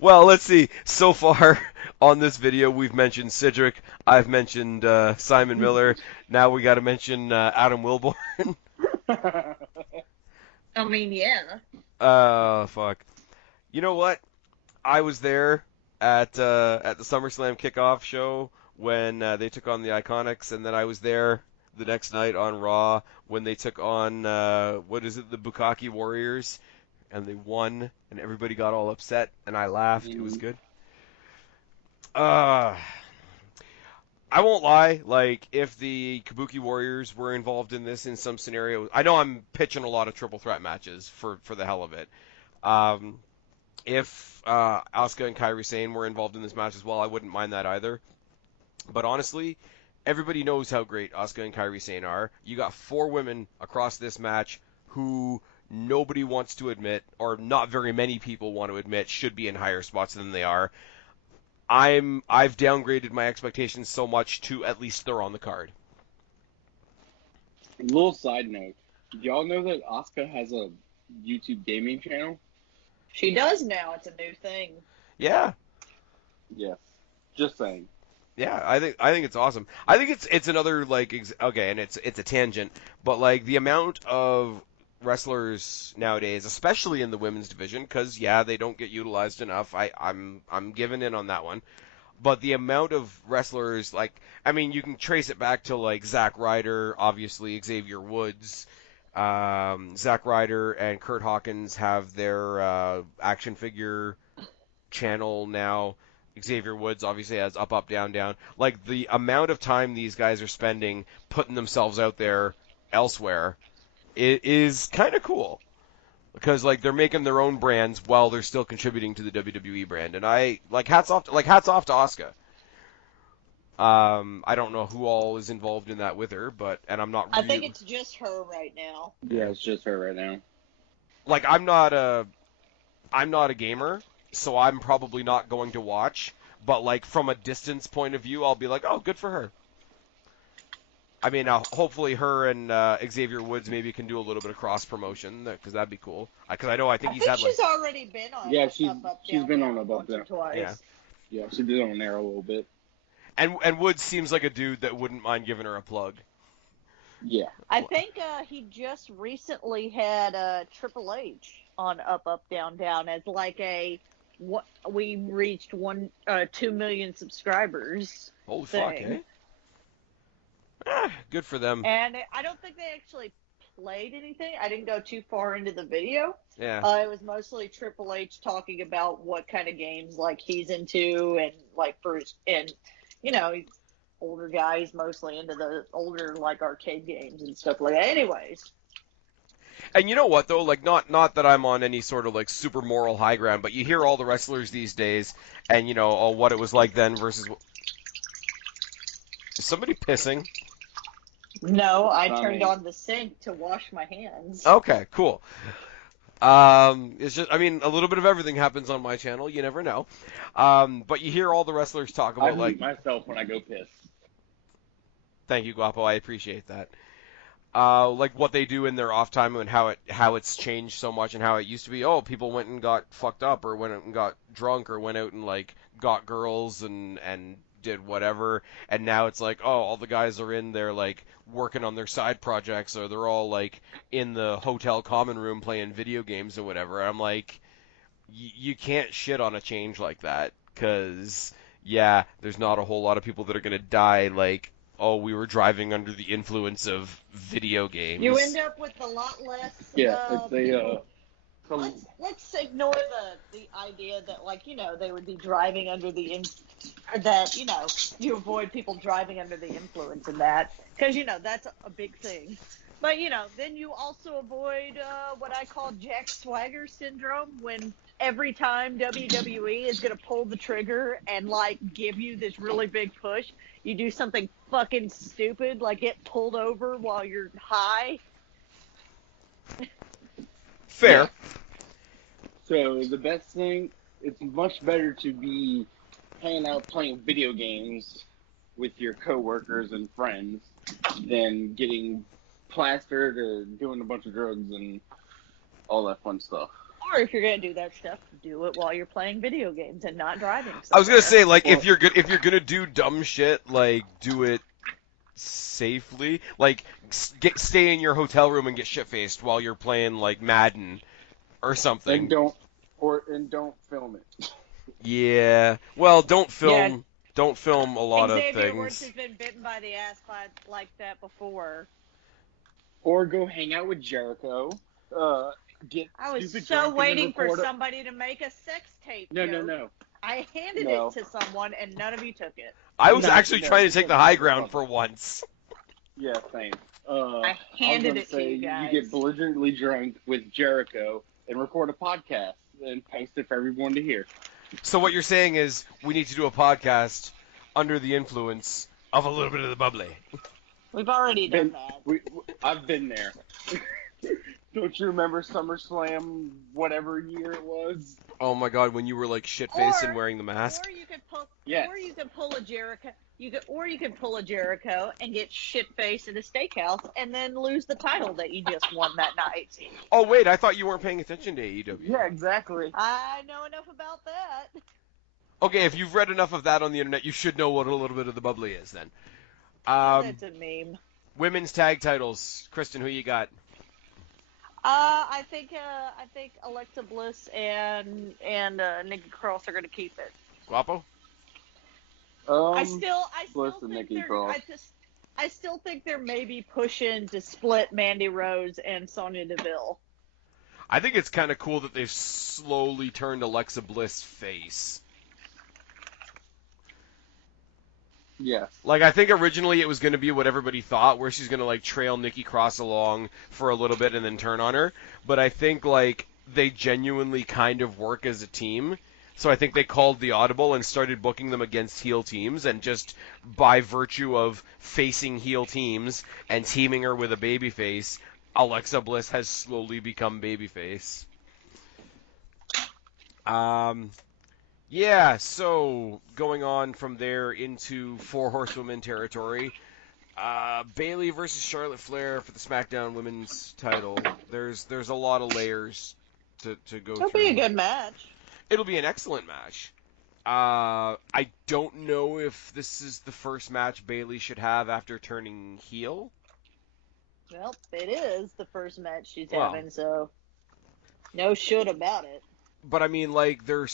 Well, let's see. So far on this video, we've mentioned Cedric. I've mentioned Simon Miller. Now we got to mention Adam Wilborn. I mean, yeah. Fuck. You know what? I was there at the SummerSlam kickoff show when they took on the Iconics, and then I was there the next night on Raw when they took on the Bukkake Warriors, and they won, and everybody got all upset, and I laughed. It was good. I won't lie, like, if the Kabuki Warriors were involved in this in some scenario, I know I'm pitching a lot of triple threat matches for the hell of it. If Asuka and Kairi Sane were involved in this match as well, I wouldn't mind that either. But honestly, everybody knows how great Asuka and Kairi Sane are. You got 4 women across this match who nobody wants to admit, or not very many people want to admit, should be in higher spots than they are. I've downgraded my expectations so much to at least they're on the card. Little side note. Did y'all know that Asuka has a YouTube gaming channel? She does now. It's a new thing. Yeah. Yes. Just saying. Yeah, I think it's awesome. I think it's another like okay, and it's a tangent, but like the amount of wrestlers nowadays, especially in the women's division, because yeah, they don't get utilized enough. I'm giving in on that one. But the amount of wrestlers, like, I mean, you can trace it back to like Zack Ryder, obviously Xavier Woods. Zack Ryder and Kurt Hawkins have their action figure channel now. Xavier Woods obviously has Up, Up, Down, Down. Like, the amount of time these guys are spending putting themselves out there elsewhere is kind of cool. Because, like, they're making their own brands while they're still contributing to the WWE brand. And hats off to Asuka. I don't know who all is involved in that with her, and I'm not I think it's just her right now. Yeah, it's just her right now. Like, I'm not a gamer, so I'm probably not going to watch, but like from a distance point of view, I'll be like, oh, good for her. I mean, hopefully her and Xavier Woods maybe can do a little bit of cross promotion, because that'd be cool. Because I think he's had she's already been on. Yeah, Up, she's been on Up, Down twice. Yeah, she did on there a little bit. And Woods seems like a dude that wouldn't mind giving her a plug. Yeah. I think he just recently had Triple H on Up, Up, Down, Down as like we reached 2 million subscribers. Holy fuck, eh? Good for them. And I don't think they actually played anything. I didn't go too far into the video. Yeah. It was mostly Triple H talking about what kind of games like he's into, and like he's older guy. He's mostly into the older like arcade games and stuff like that. Anyways. And you know what though, like not that I'm on any sort of like super moral high ground, but you hear all the wrestlers these days, and what it was like then versus. Is somebody pissing? No, I turned on the sink to wash my hands. Okay, cool. It's just, I mean, a little bit of everything happens on my channel. You never know. But you hear all the wrestlers talk about I hate myself when I go piss. Thank you, Guapo. I appreciate that. like what they do in their off time and how it's changed so much and how it used to be. Oh, people went and got fucked up or went out and got drunk or went out and like got girls and did whatever. And now it's like, oh, all the guys are in there like working on their side projects or they're all like in the hotel common room playing video games or whatever. And I'm like, you can't shit on a change like that because yeah, there's not a whole lot of people that are gonna die like, oh, we were driving under the influence of video games. You end up with a lot less. Yeah, it's a Let's ignore the idea that, like, you know, they would be driving under the or that, you know, you avoid people driving under the influence and that, because, you know, that's a big thing. But, you know, then you also avoid what I call Jack Swagger syndrome, when every time WWE is going to pull the trigger and, like, give you this really big push, you do something fucking stupid, like get pulled over while you're high. Fair. Yeah. So the best thing, it's much better to be hanging out playing video games with your coworkers and friends than getting plastered or doing a bunch of drugs and all that fun stuff. Or if you're gonna do that stuff, do it while you're playing video games and not driving somewhere. I was gonna say, like, if you're gonna do dumb shit, like, do it safely. Like, stay in your hotel room and get shit faced while you're playing like Madden or something. And don't film it. Yeah. Well, don't film a lot Xavier of things. Woods has been bitten by the ass like that before. Or go hang out with Jericho. Get I was stupid so drunk and then waiting for record somebody to make a sex tape. No, joke. I handed No. it to someone and none of you took it. I was No, actually no, trying to take the no, high no, ground no. for once. Yeah, same. I handed was it gonna to say, you guys. You get belligerently drunk with Jericho and record a podcast and post it for everyone to hear. So what you're saying is we need to do a podcast under the influence of a little bit of the bubbly. We've already done that. I've been there. Don't you remember SummerSlam, whatever year it was? Oh my god, when you were like shit-faced and Or- wearing the mask. Or you could pull. Yes. Or you could pull a Jericho. You could pull a Jericho and get shit faced at a steakhouse and then lose the title that you just won that night. Oh wait, I thought you weren't paying attention to AEW. Yeah, exactly. I know enough about that. Okay, if you've read enough of that on the internet, you should know what a little bit of the bubbly is then. That's a meme. Women's tag titles. Kristen, who you got? I think Alexa Bliss and Nikki Cross are going to keep it. Guapo? I still Bliss and think Nikki they're. Cross. I still think they're maybe pushing to split Mandy Rose and Sonya Deville. I think it's kind of cool that they've slowly turned Alexa Bliss face. Yes. Like, I think originally it was going to be what everybody thought, where she's going to, like, trail Nikki Cross along for a little bit and then turn on her. But I think, like, they genuinely kind of work as a team. So I think they called the audible and started booking them against heel teams, and just by virtue of facing heel teams and teaming her with a babyface, Alexa Bliss has slowly become babyface. Yeah, so going on from there into Four Horsewomen territory, Bayley versus Charlotte Flair for the SmackDown Women's title. There's a lot of layers to go through. It'll be a good match. It'll be an excellent match. I don't know if this is the first match Bayley should have after turning heel. Well, it is the first match she's Well. having, so no should about it. But I mean, like, they're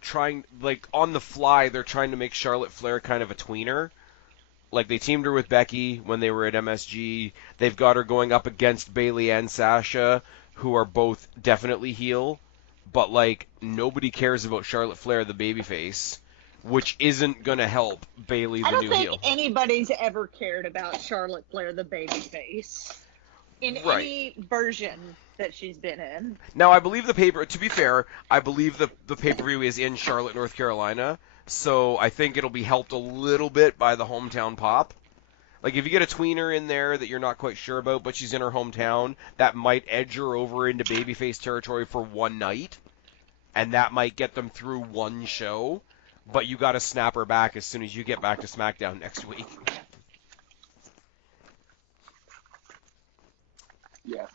trying, like, on the fly, they're trying to make Charlotte Flair kind of a tweener. Like, they teamed her with Becky when they were at MSG. They've got her going up against Bayley and Sasha, who are both definitely heel. But, like, nobody cares about Charlotte Flair, the babyface, which isn't going to help Bayley, I the don't new think heel. anybody's ever cared about Charlotte Flair, the babyface, in Right. any version that she's been in. Now, I believe to be fair, I believe the pay-per-view is in Charlotte, North Carolina, so I think it'll be helped a little bit by the hometown pop. Like, if you get a tweener in there that you're not quite sure about, but she's in her hometown, that might edge her over into babyface territory for one night, and that might get them through one show, but you gotta snap her back as soon as you get back to SmackDown next week. Yes.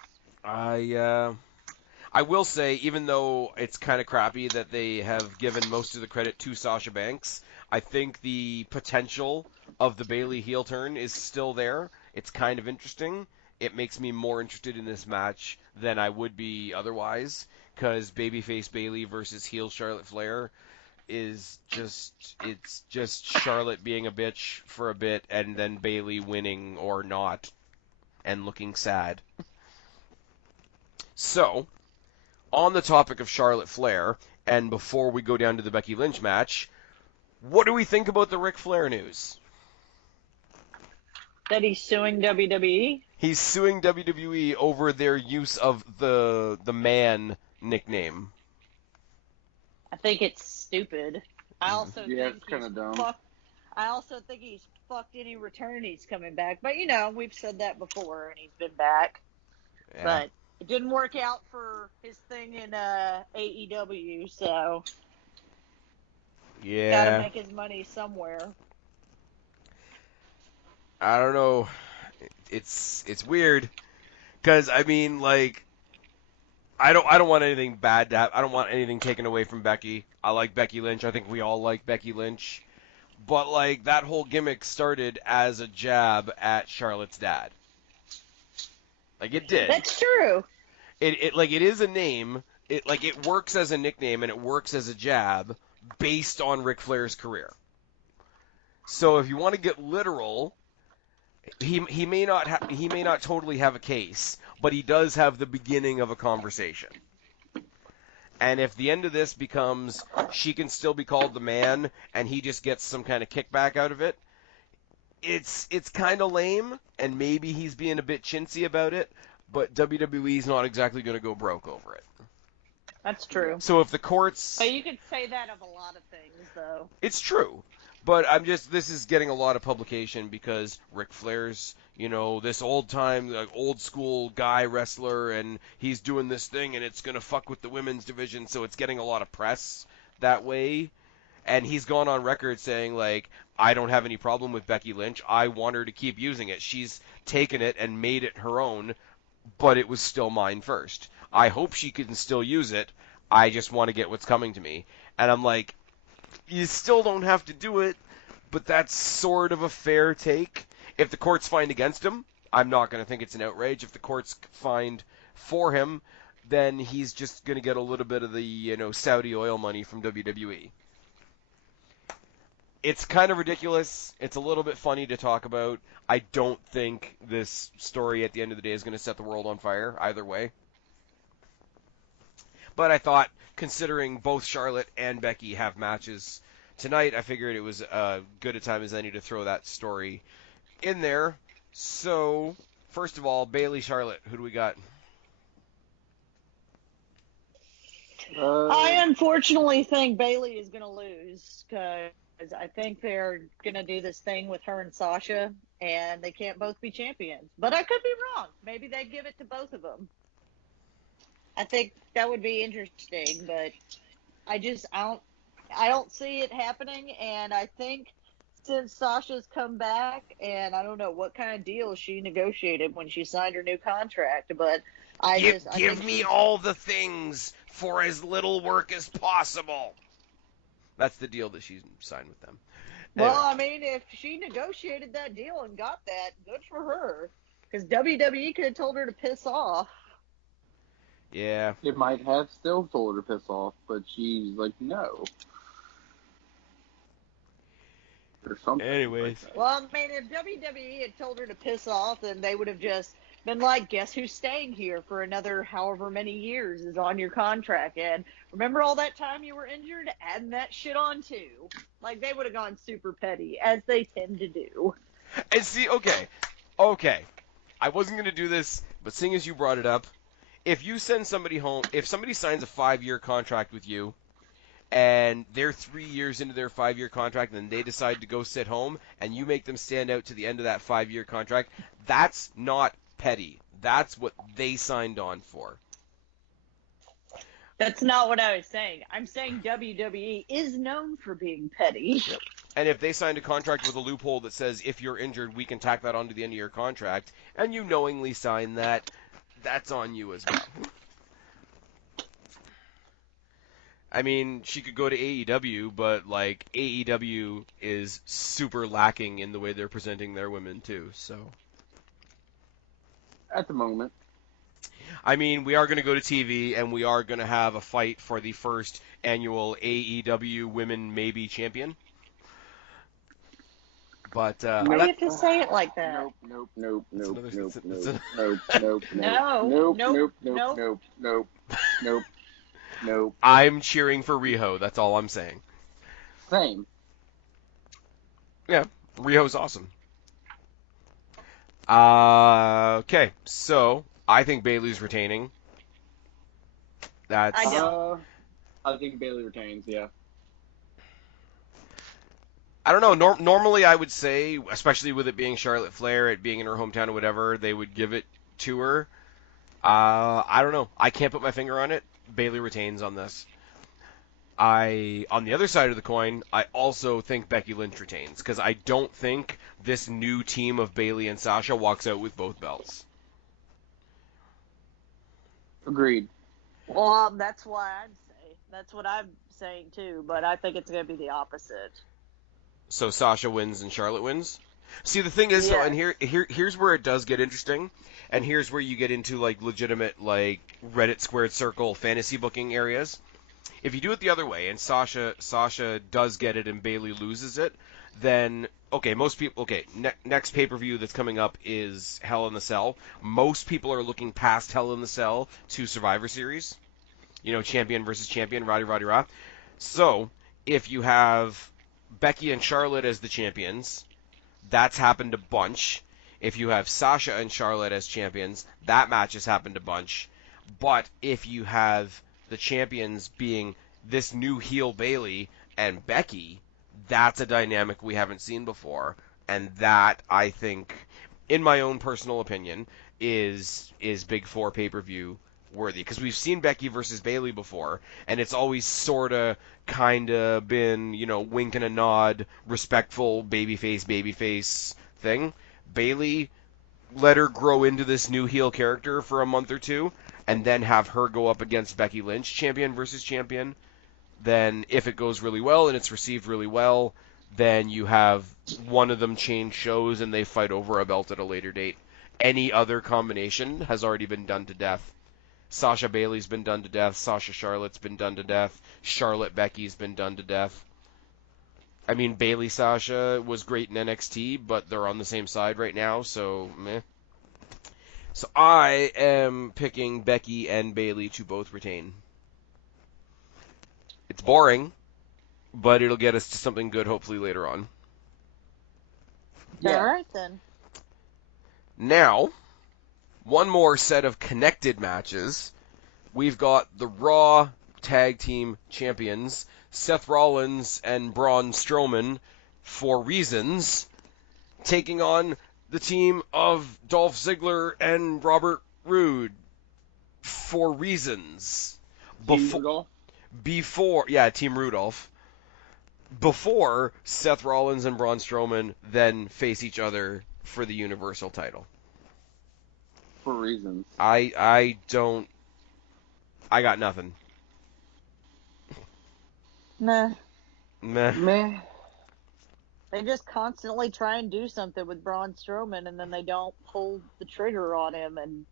I will say, even though it's kind of crappy that they have given most of the credit to Sasha Banks, I think the potential of the Bayley heel turn is still there. It's kind of interesting. It makes me more interested in this match than I would be otherwise, because babyface Bayley versus heel Charlotte Flair is it's just Charlotte being a bitch for a bit and then Bayley winning or not and looking sad. So, on the topic of Charlotte Flair, and before we go down to the Becky Lynch match, what do we think about the Ric Flair news? That he's suing WWE? He's suing WWE over their use of the man nickname. I think it's stupid. I also Yeah, think it's kind of dumb. I also think he's fucked any return he's coming back. But, you know, we've said that before, and he's been back. Yeah. But it didn't work out for his thing in AEW, so Yeah. gotta make his money somewhere. I don't know. It's weird, because I mean, like, I don't want anything bad to happen. I don't want anything taken away from Becky. I like Becky Lynch. I think we all like Becky Lynch. But like that whole gimmick started as a jab at Charlotte's dad. Like it did. That's true. It like it is a name. It works as a nickname and it works as a jab based on Ric Flair's career. So if you want to get literal, he may not totally have a case, but he does have the beginning of a conversation. And if the end of this becomes she can still be called the man and he just gets some kind of kickback out of it, it's kind of lame, and maybe he's being a bit chintzy about it, but WWE's not exactly going to go broke over it. That's true. So if the courts... But you could say that of a lot of things, though. It's true. But this is getting a lot of publication because Ric Flair's, this old-time, old-school guy wrestler, and he's doing this thing, and it's going to fuck with the women's division, so it's getting a lot of press that way. And he's gone on record saying, like, I don't have any problem with Becky Lynch. I want her to keep using it. She's taken it and made it her own, but it was still mine first. I hope she can still use it. I just want to get what's coming to me. And I'm like, you still don't have to do it, but that's sort of a fair take. If the courts find against him, I'm not going to think it's an outrage. If the courts find for him, then he's just going to get a little bit of the, Saudi oil money from WWE. It's kind of ridiculous. It's a little bit funny to talk about. I don't think this story at the end of the day is going to set the world on fire either way. But I thought, considering both Charlotte and Becky have matches tonight, I figured it was as good a time as any to throw that story in there. So, first of all, Bayley, Charlotte, who do we got? I unfortunately think Bayley is going to lose because I think they're going to do this thing with her and Sasha, and they can't both be champions. But I could be wrong. Maybe they give it to both of them. I think that would be interesting, but I don't see it happening, and I think since Sasha's come back, and I don't know what kind of deal she negotiated when she signed her new contract, but give me all the things for as little work as possible. That's the deal that she signed with them. Anyway. Well, I mean, if she negotiated that deal and got that, good for her, because WWE could have told her to piss off. Yeah. It might have still told her to piss off, but she's like, no. Or something. Anyways. Like well, I mean, if WWE had told her to piss off, then they would have just been like, guess who's staying here for another however many years is on your contract. And remember all that time you were injured? Adding that shit on, too. Like, they would have gone super petty, as they tend to do. And see, okay. I wasn't going to do this, but seeing as you brought it up, if you send somebody home, if somebody signs a 5-year contract with you, and they're 3 years into their 5-year contract, and they decide to go sit home, and you make them stand out to the end of that 5-year contract, that's not petty. That's what they signed on for. That's not what I was saying. I'm saying WWE is known for being petty. Yep. And if they signed a contract with a loophole that says if you're injured, we can tack that onto the end of your contract, and you knowingly sign that, that's on you as well. I mean, she could go to AEW, but like AEW is super lacking in the way they're presenting their women too. So, At the moment. I mean, we are going to go to TV and we are going to have a fight for the first annual AEW Women Maybe Champion. But Why do you have to say it like that? Nope. No. I'm cheering for Riho. That's all I'm saying. Same. Yeah, Riho's awesome. Okay, so I think Bayley's retaining. That's. I don't. I think Bayley retains. Yeah. I don't know. Normally, I would say, especially with it being Charlotte Flair, it being in her hometown or whatever, they would give it to her. I don't know. I can't put my finger on it. Bayley retains on this. On the other side of the coin, I also think Becky Lynch retains because I don't think this new team of Bayley and Sasha walks out with both belts. Agreed. Well, that's what I'm saying too. But I think it's going to be the opposite. So Sasha wins and Charlotte wins. See, the thing is, Yes. and here's where it does get interesting, and here's where you get into like legitimate like Reddit squared circle fantasy booking areas. If you do it the other way and Sasha does get it and Bayley loses it, then okay, most people next pay-per-view that's coming up is Hell in the Cell. Most people are looking past Hell in the Cell to Survivor Series. You know, champion versus champion, rah. So, if you have Becky and Charlotte as the champions, that's happened a bunch. If you have Sasha and Charlotte as champions, that match has happened a bunch. But if you have the champions being this new heel Bayley and Becky, that's a dynamic we haven't seen before, and that I think, in my own personal opinion, is Big Four pay-per-view worthy, because we've seen Becky versus Bayley before, and it's always sorta, kinda been, you know, wink and a nod, respectful babyface thing. Bayley, let her grow into this new heel character for a month or two, and then have her go up against Becky Lynch, champion versus champion. Then, if it goes really well and it's received really well, then you have one of them change shows and they fight over a belt at a later date. Any other combination has already been done to death. Sasha Bayley's been done to death. Sasha Charlotte's been done to death. Charlotte Becky's been done to death. I mean, Bayley Sasha was great in NXT, but they're on the same side right now, so meh. So I am picking Becky and Bayley to both retain. It's boring, but it'll get us to something good hopefully later on. Yeah. All right then. Now, one more set of connected matches. We've got the Raw Tag Team Champions, Seth Rollins and Braun Strowman, for reasons, taking on the team of Dolph Ziggler and Robert Roode, for reasons. Team Rudolph? Team Rudolph. Before Seth Rollins and Braun Strowman then face each other for the Universal title. For reasons. I got nothing. Nah. Meh. They just constantly try and do something with Braun Strowman, and then they don't pull the trigger on him. And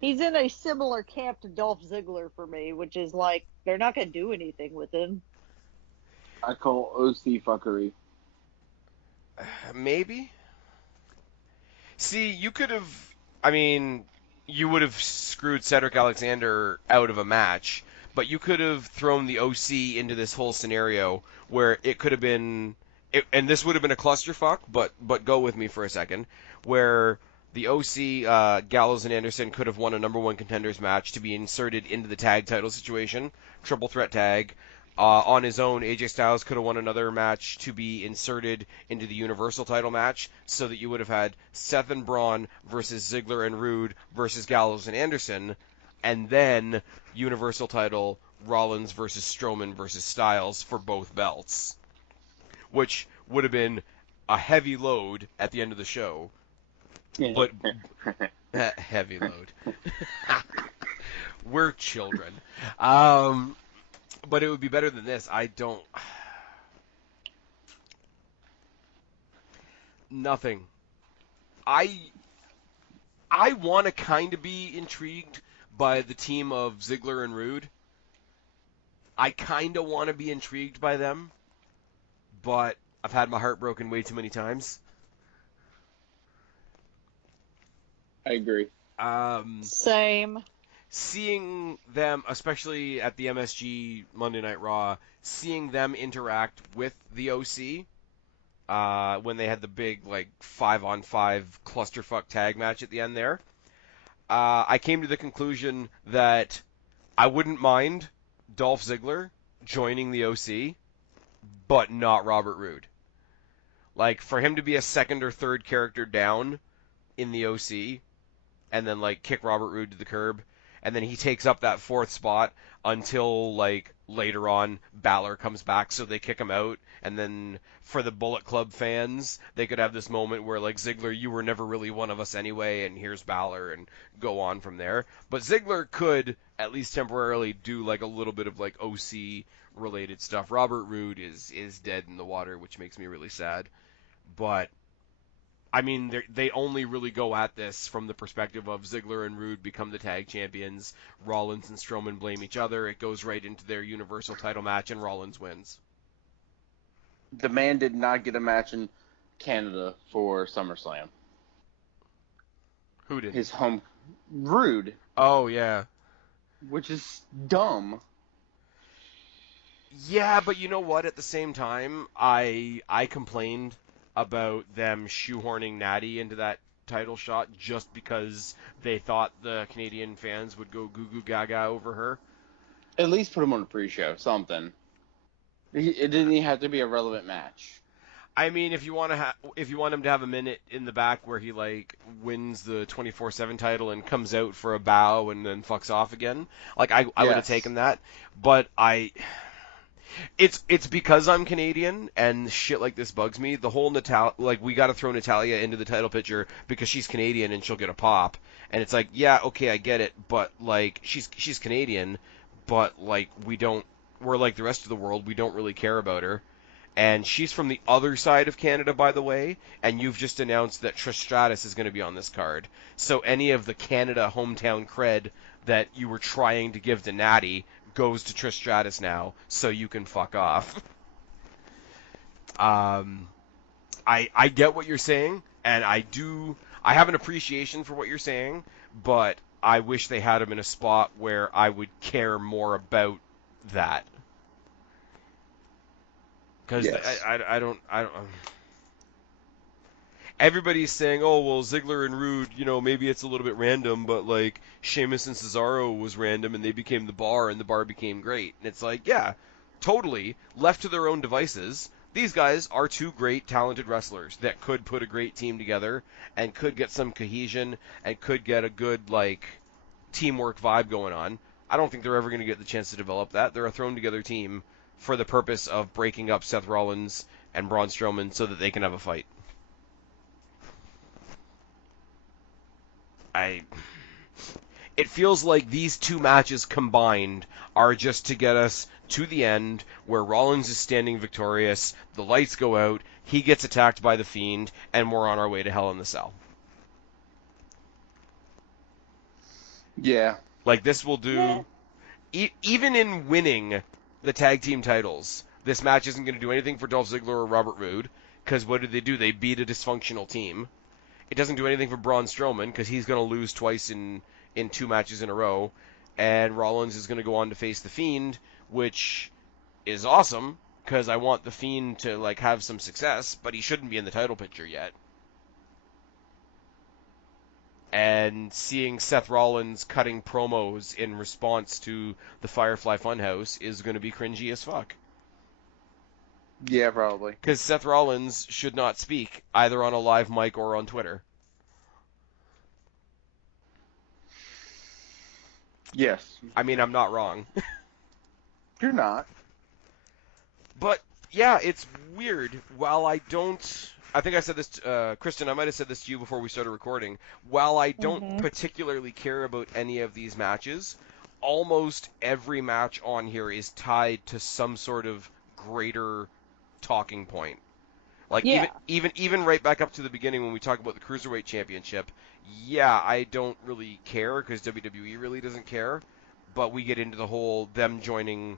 he's in a similar camp to Dolph Ziggler for me, which is like they're not gonna do anything with him. I call OC fuckery. Maybe. See, you could have. I mean, you would have screwed Cedric Alexander out of a match, but you could have thrown the OC into this whole scenario where it could have been, and this would have been a clusterfuck. But go with me for a second, where the OC Gallows and Anderson could have won a number one contenders match to be inserted into the tag title situation, triple threat tag. On his own, AJ Styles could have won another match to be inserted into the Universal title match, so that you would have had Seth and Braun versus Ziggler and Roode versus Gallows and Anderson, and then Universal title Rollins versus Strowman versus Styles for both belts, which would have been a heavy load at the end of the show. But Heavy load. We're children. But it would be better than this. I don't. Nothing. I want to kind of be intrigued by the team of Ziggler and Rude. I kind of want to be intrigued by them, but I've had my heart broken way too many times. I agree. Same. Seeing them, especially at the MSG Monday Night Raw, seeing them interact with the OC when they had the big 5-on-5 clusterfuck tag match at the end there, I came to the conclusion that I wouldn't mind Dolph Ziggler joining the OC, but not Robert Roode. Like, for him to be a second or third character down in the OC, and then kick Robert Roode to the curb, and then he takes up that fourth spot until later on Balor comes back, so they kick him out, and then for the Bullet Club fans, they could have this moment where Ziggler, you were never really one of us anyway, and here's Balor, and go on from there. But Ziggler could at least temporarily do a little bit of OC related stuff. Robert Roode is dead in the water, which makes me really sad. But I mean, they only really go at this from the perspective of Ziggler and Rude become the tag champions, Rollins and Strowman blame each other, it goes right into their Universal title match, and Rollins wins. The man did not get a match in Canada for SummerSlam. Who did? His home... Rude. Oh, yeah. Which is dumb. Yeah, but you know what? At the same time, I complained about them shoehorning Natty into that title shot just because they thought the Canadian fans would go goo goo gaga over her. At least put him on a pre-show, something. It didn't even have to be a relevant match. I mean, if you want him to have a minute in the back where he wins the 24/7 title and comes out for a bow and then fucks off again, I would have taken that. But It's because I'm Canadian and shit like this bugs me. The whole we got to throw Natalya into the title picture because she's Canadian and she'll get a pop. And it's yeah, okay, I get it, but she's Canadian, but we're like the rest of the world, we don't really care about her. And she's from the other side of Canada, by the way, and you've just announced that Trish Stratus is going to be on this card. So any of the Canada hometown cred that you were trying to give to Natty goes to Trish Stratus now, so you can fuck off. I get what you're saying, and I have an appreciation for what you're saying, but I wish they had him in a spot where I would care more about that. Because yes. I don't. Everybody's saying, oh, well, Ziggler and Rude, maybe it's a little bit random, but, Sheamus and Cesaro was random, and they became the Bar, and the Bar became great. And it's yeah, totally, left to their own devices, these guys are two great, talented wrestlers that could put a great team together, and could get some cohesion, and could get a good, teamwork vibe going on. I don't think they're ever going to get the chance to develop that. They're a thrown-together team for the purpose of breaking up Seth Rollins and Braun Strowman so that they can have a fight. It feels like these two matches combined are just to get us to the end where Rollins is standing victorious, the lights go out, he gets attacked by the Fiend, and we're on our way to Hell in the Cell. Yeah. This will do... Yeah. Even in winning the tag team titles, this match isn't going to do anything for Dolph Ziggler or Robert Roode, because what do? They beat a dysfunctional team. It doesn't do anything for Braun Strowman because he's going to lose twice in 2 matches in a row. And Rollins is going to go on to face The Fiend, which is awesome because I want The Fiend to have some success, but he shouldn't be in the title picture yet. And seeing Seth Rollins cutting promos in response to the Firefly Funhouse is going to be cringy as fuck. Yeah, probably. Because Seth Rollins should not speak, either on a live mic or on Twitter. Yes. I mean, I'm not wrong. You're not. But, yeah, it's weird. While I don't I think I said this, Kristen, I might have said this to you before we started recording. While I don't Mhm. particularly care about any of these matches, almost every match on here is tied to some sort of greater talking point. Like Yeah. even right back up to the beginning when we talk about the Cruiserweight Championship, yeah, I don't really care because WWE really doesn't care, but we get into the whole them joining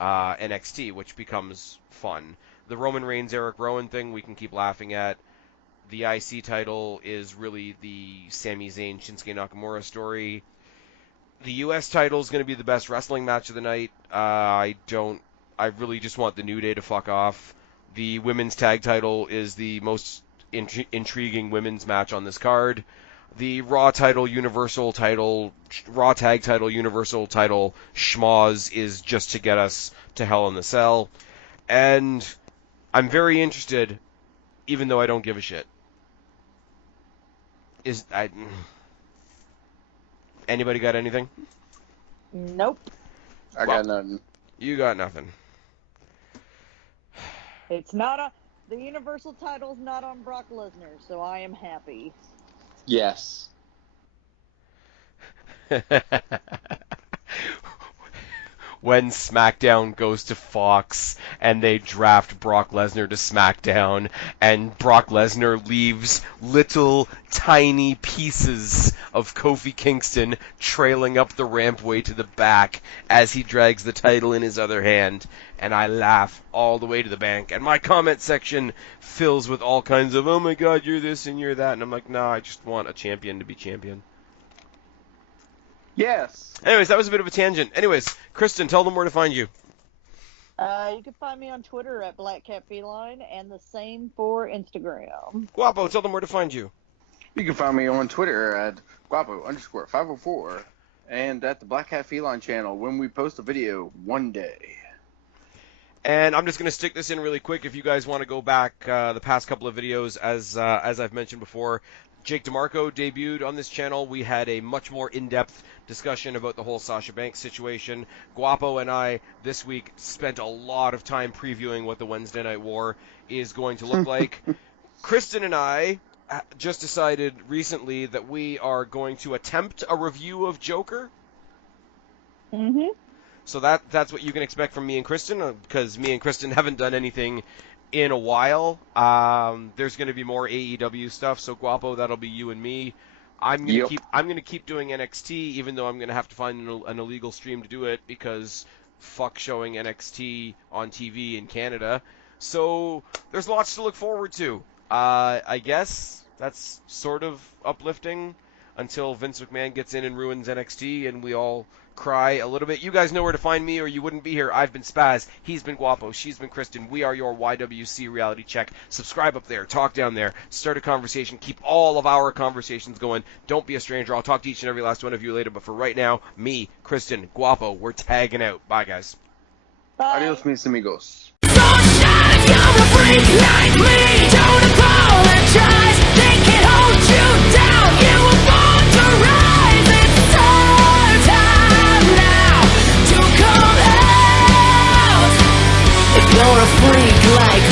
NXT, which becomes fun. The Roman Reigns Eric Rowan thing we can keep laughing at. The IC title is really the Sami Zayn Shinsuke Nakamura story. The US title is going to be the best wrestling match of the night. I really just want the New Day to fuck off. The women's tag title is the most intriguing women's match on this card. The Raw title, Universal title, Raw tag title, Universal title, schmoz is just to get us to Hell in the Cell. And I'm very interested, even though I don't give a shit. Anybody got anything? Nope. I got nothing. You got nothing. It's not the Universal title's not on Brock Lesnar, so I am happy. Yes. When SmackDown goes to Fox and they draft Brock Lesnar to SmackDown and Brock Lesnar leaves little tiny pieces of Kofi Kingston trailing up the rampway to the back as he drags the title in his other hand, and I laugh all the way to the bank, and my comment section fills with all kinds of, oh my god, you're this and you're that, and I'm like, nah, I just want a champion to be champion. Yes. Anyways, that was a bit of a tangent. Anyways, Kristen, tell them where to find you. You can find me on Twitter at Black Cat Feline, and the same for Instagram. Guapo, tell them where to find you. You can find me on Twitter at Guapo_504 and at the Black Hat Feline channel when we post a video one day. And I'm just going to stick this in really quick. If you guys want to go back the past couple of videos, as I've mentioned before, Jake DeMarco debuted on this channel. We had a much more in-depth discussion about the whole Sasha Banks situation. Guapo and I, this week, spent a lot of time previewing what the Wednesday Night War is going to look like. Kristen and I just decided recently that we are going to attempt a review of Joker. Mm-hmm. So that's what you can expect from me and Kristen, because me and Kristen haven't done anything in a while. There's going to be more AEW stuff, so Guapo, that'll be you and me. I'm gonna keep doing NXT, even though I'm gonna have to find an illegal stream to do it because fuck showing NXT on TV in Canada. So there's lots to look forward to. I guess that's sort of uplifting until Vince McMahon gets in and ruins NXT and we all cry a little bit. You guys know where to find me or you wouldn't be here. I've been Spaz. He's been Guapo. She's been Kristen. We are your YWC Reality Check. Subscribe up there. Talk down there. Start a conversation. Keep all of our conversations going. Don't be a stranger. I'll talk to each and every last one of you later. But for right now, me, Kristen, Guapo, we're tagging out. Bye, guys. Bye. Adios, mis amigos. So shine, you're a freak like me.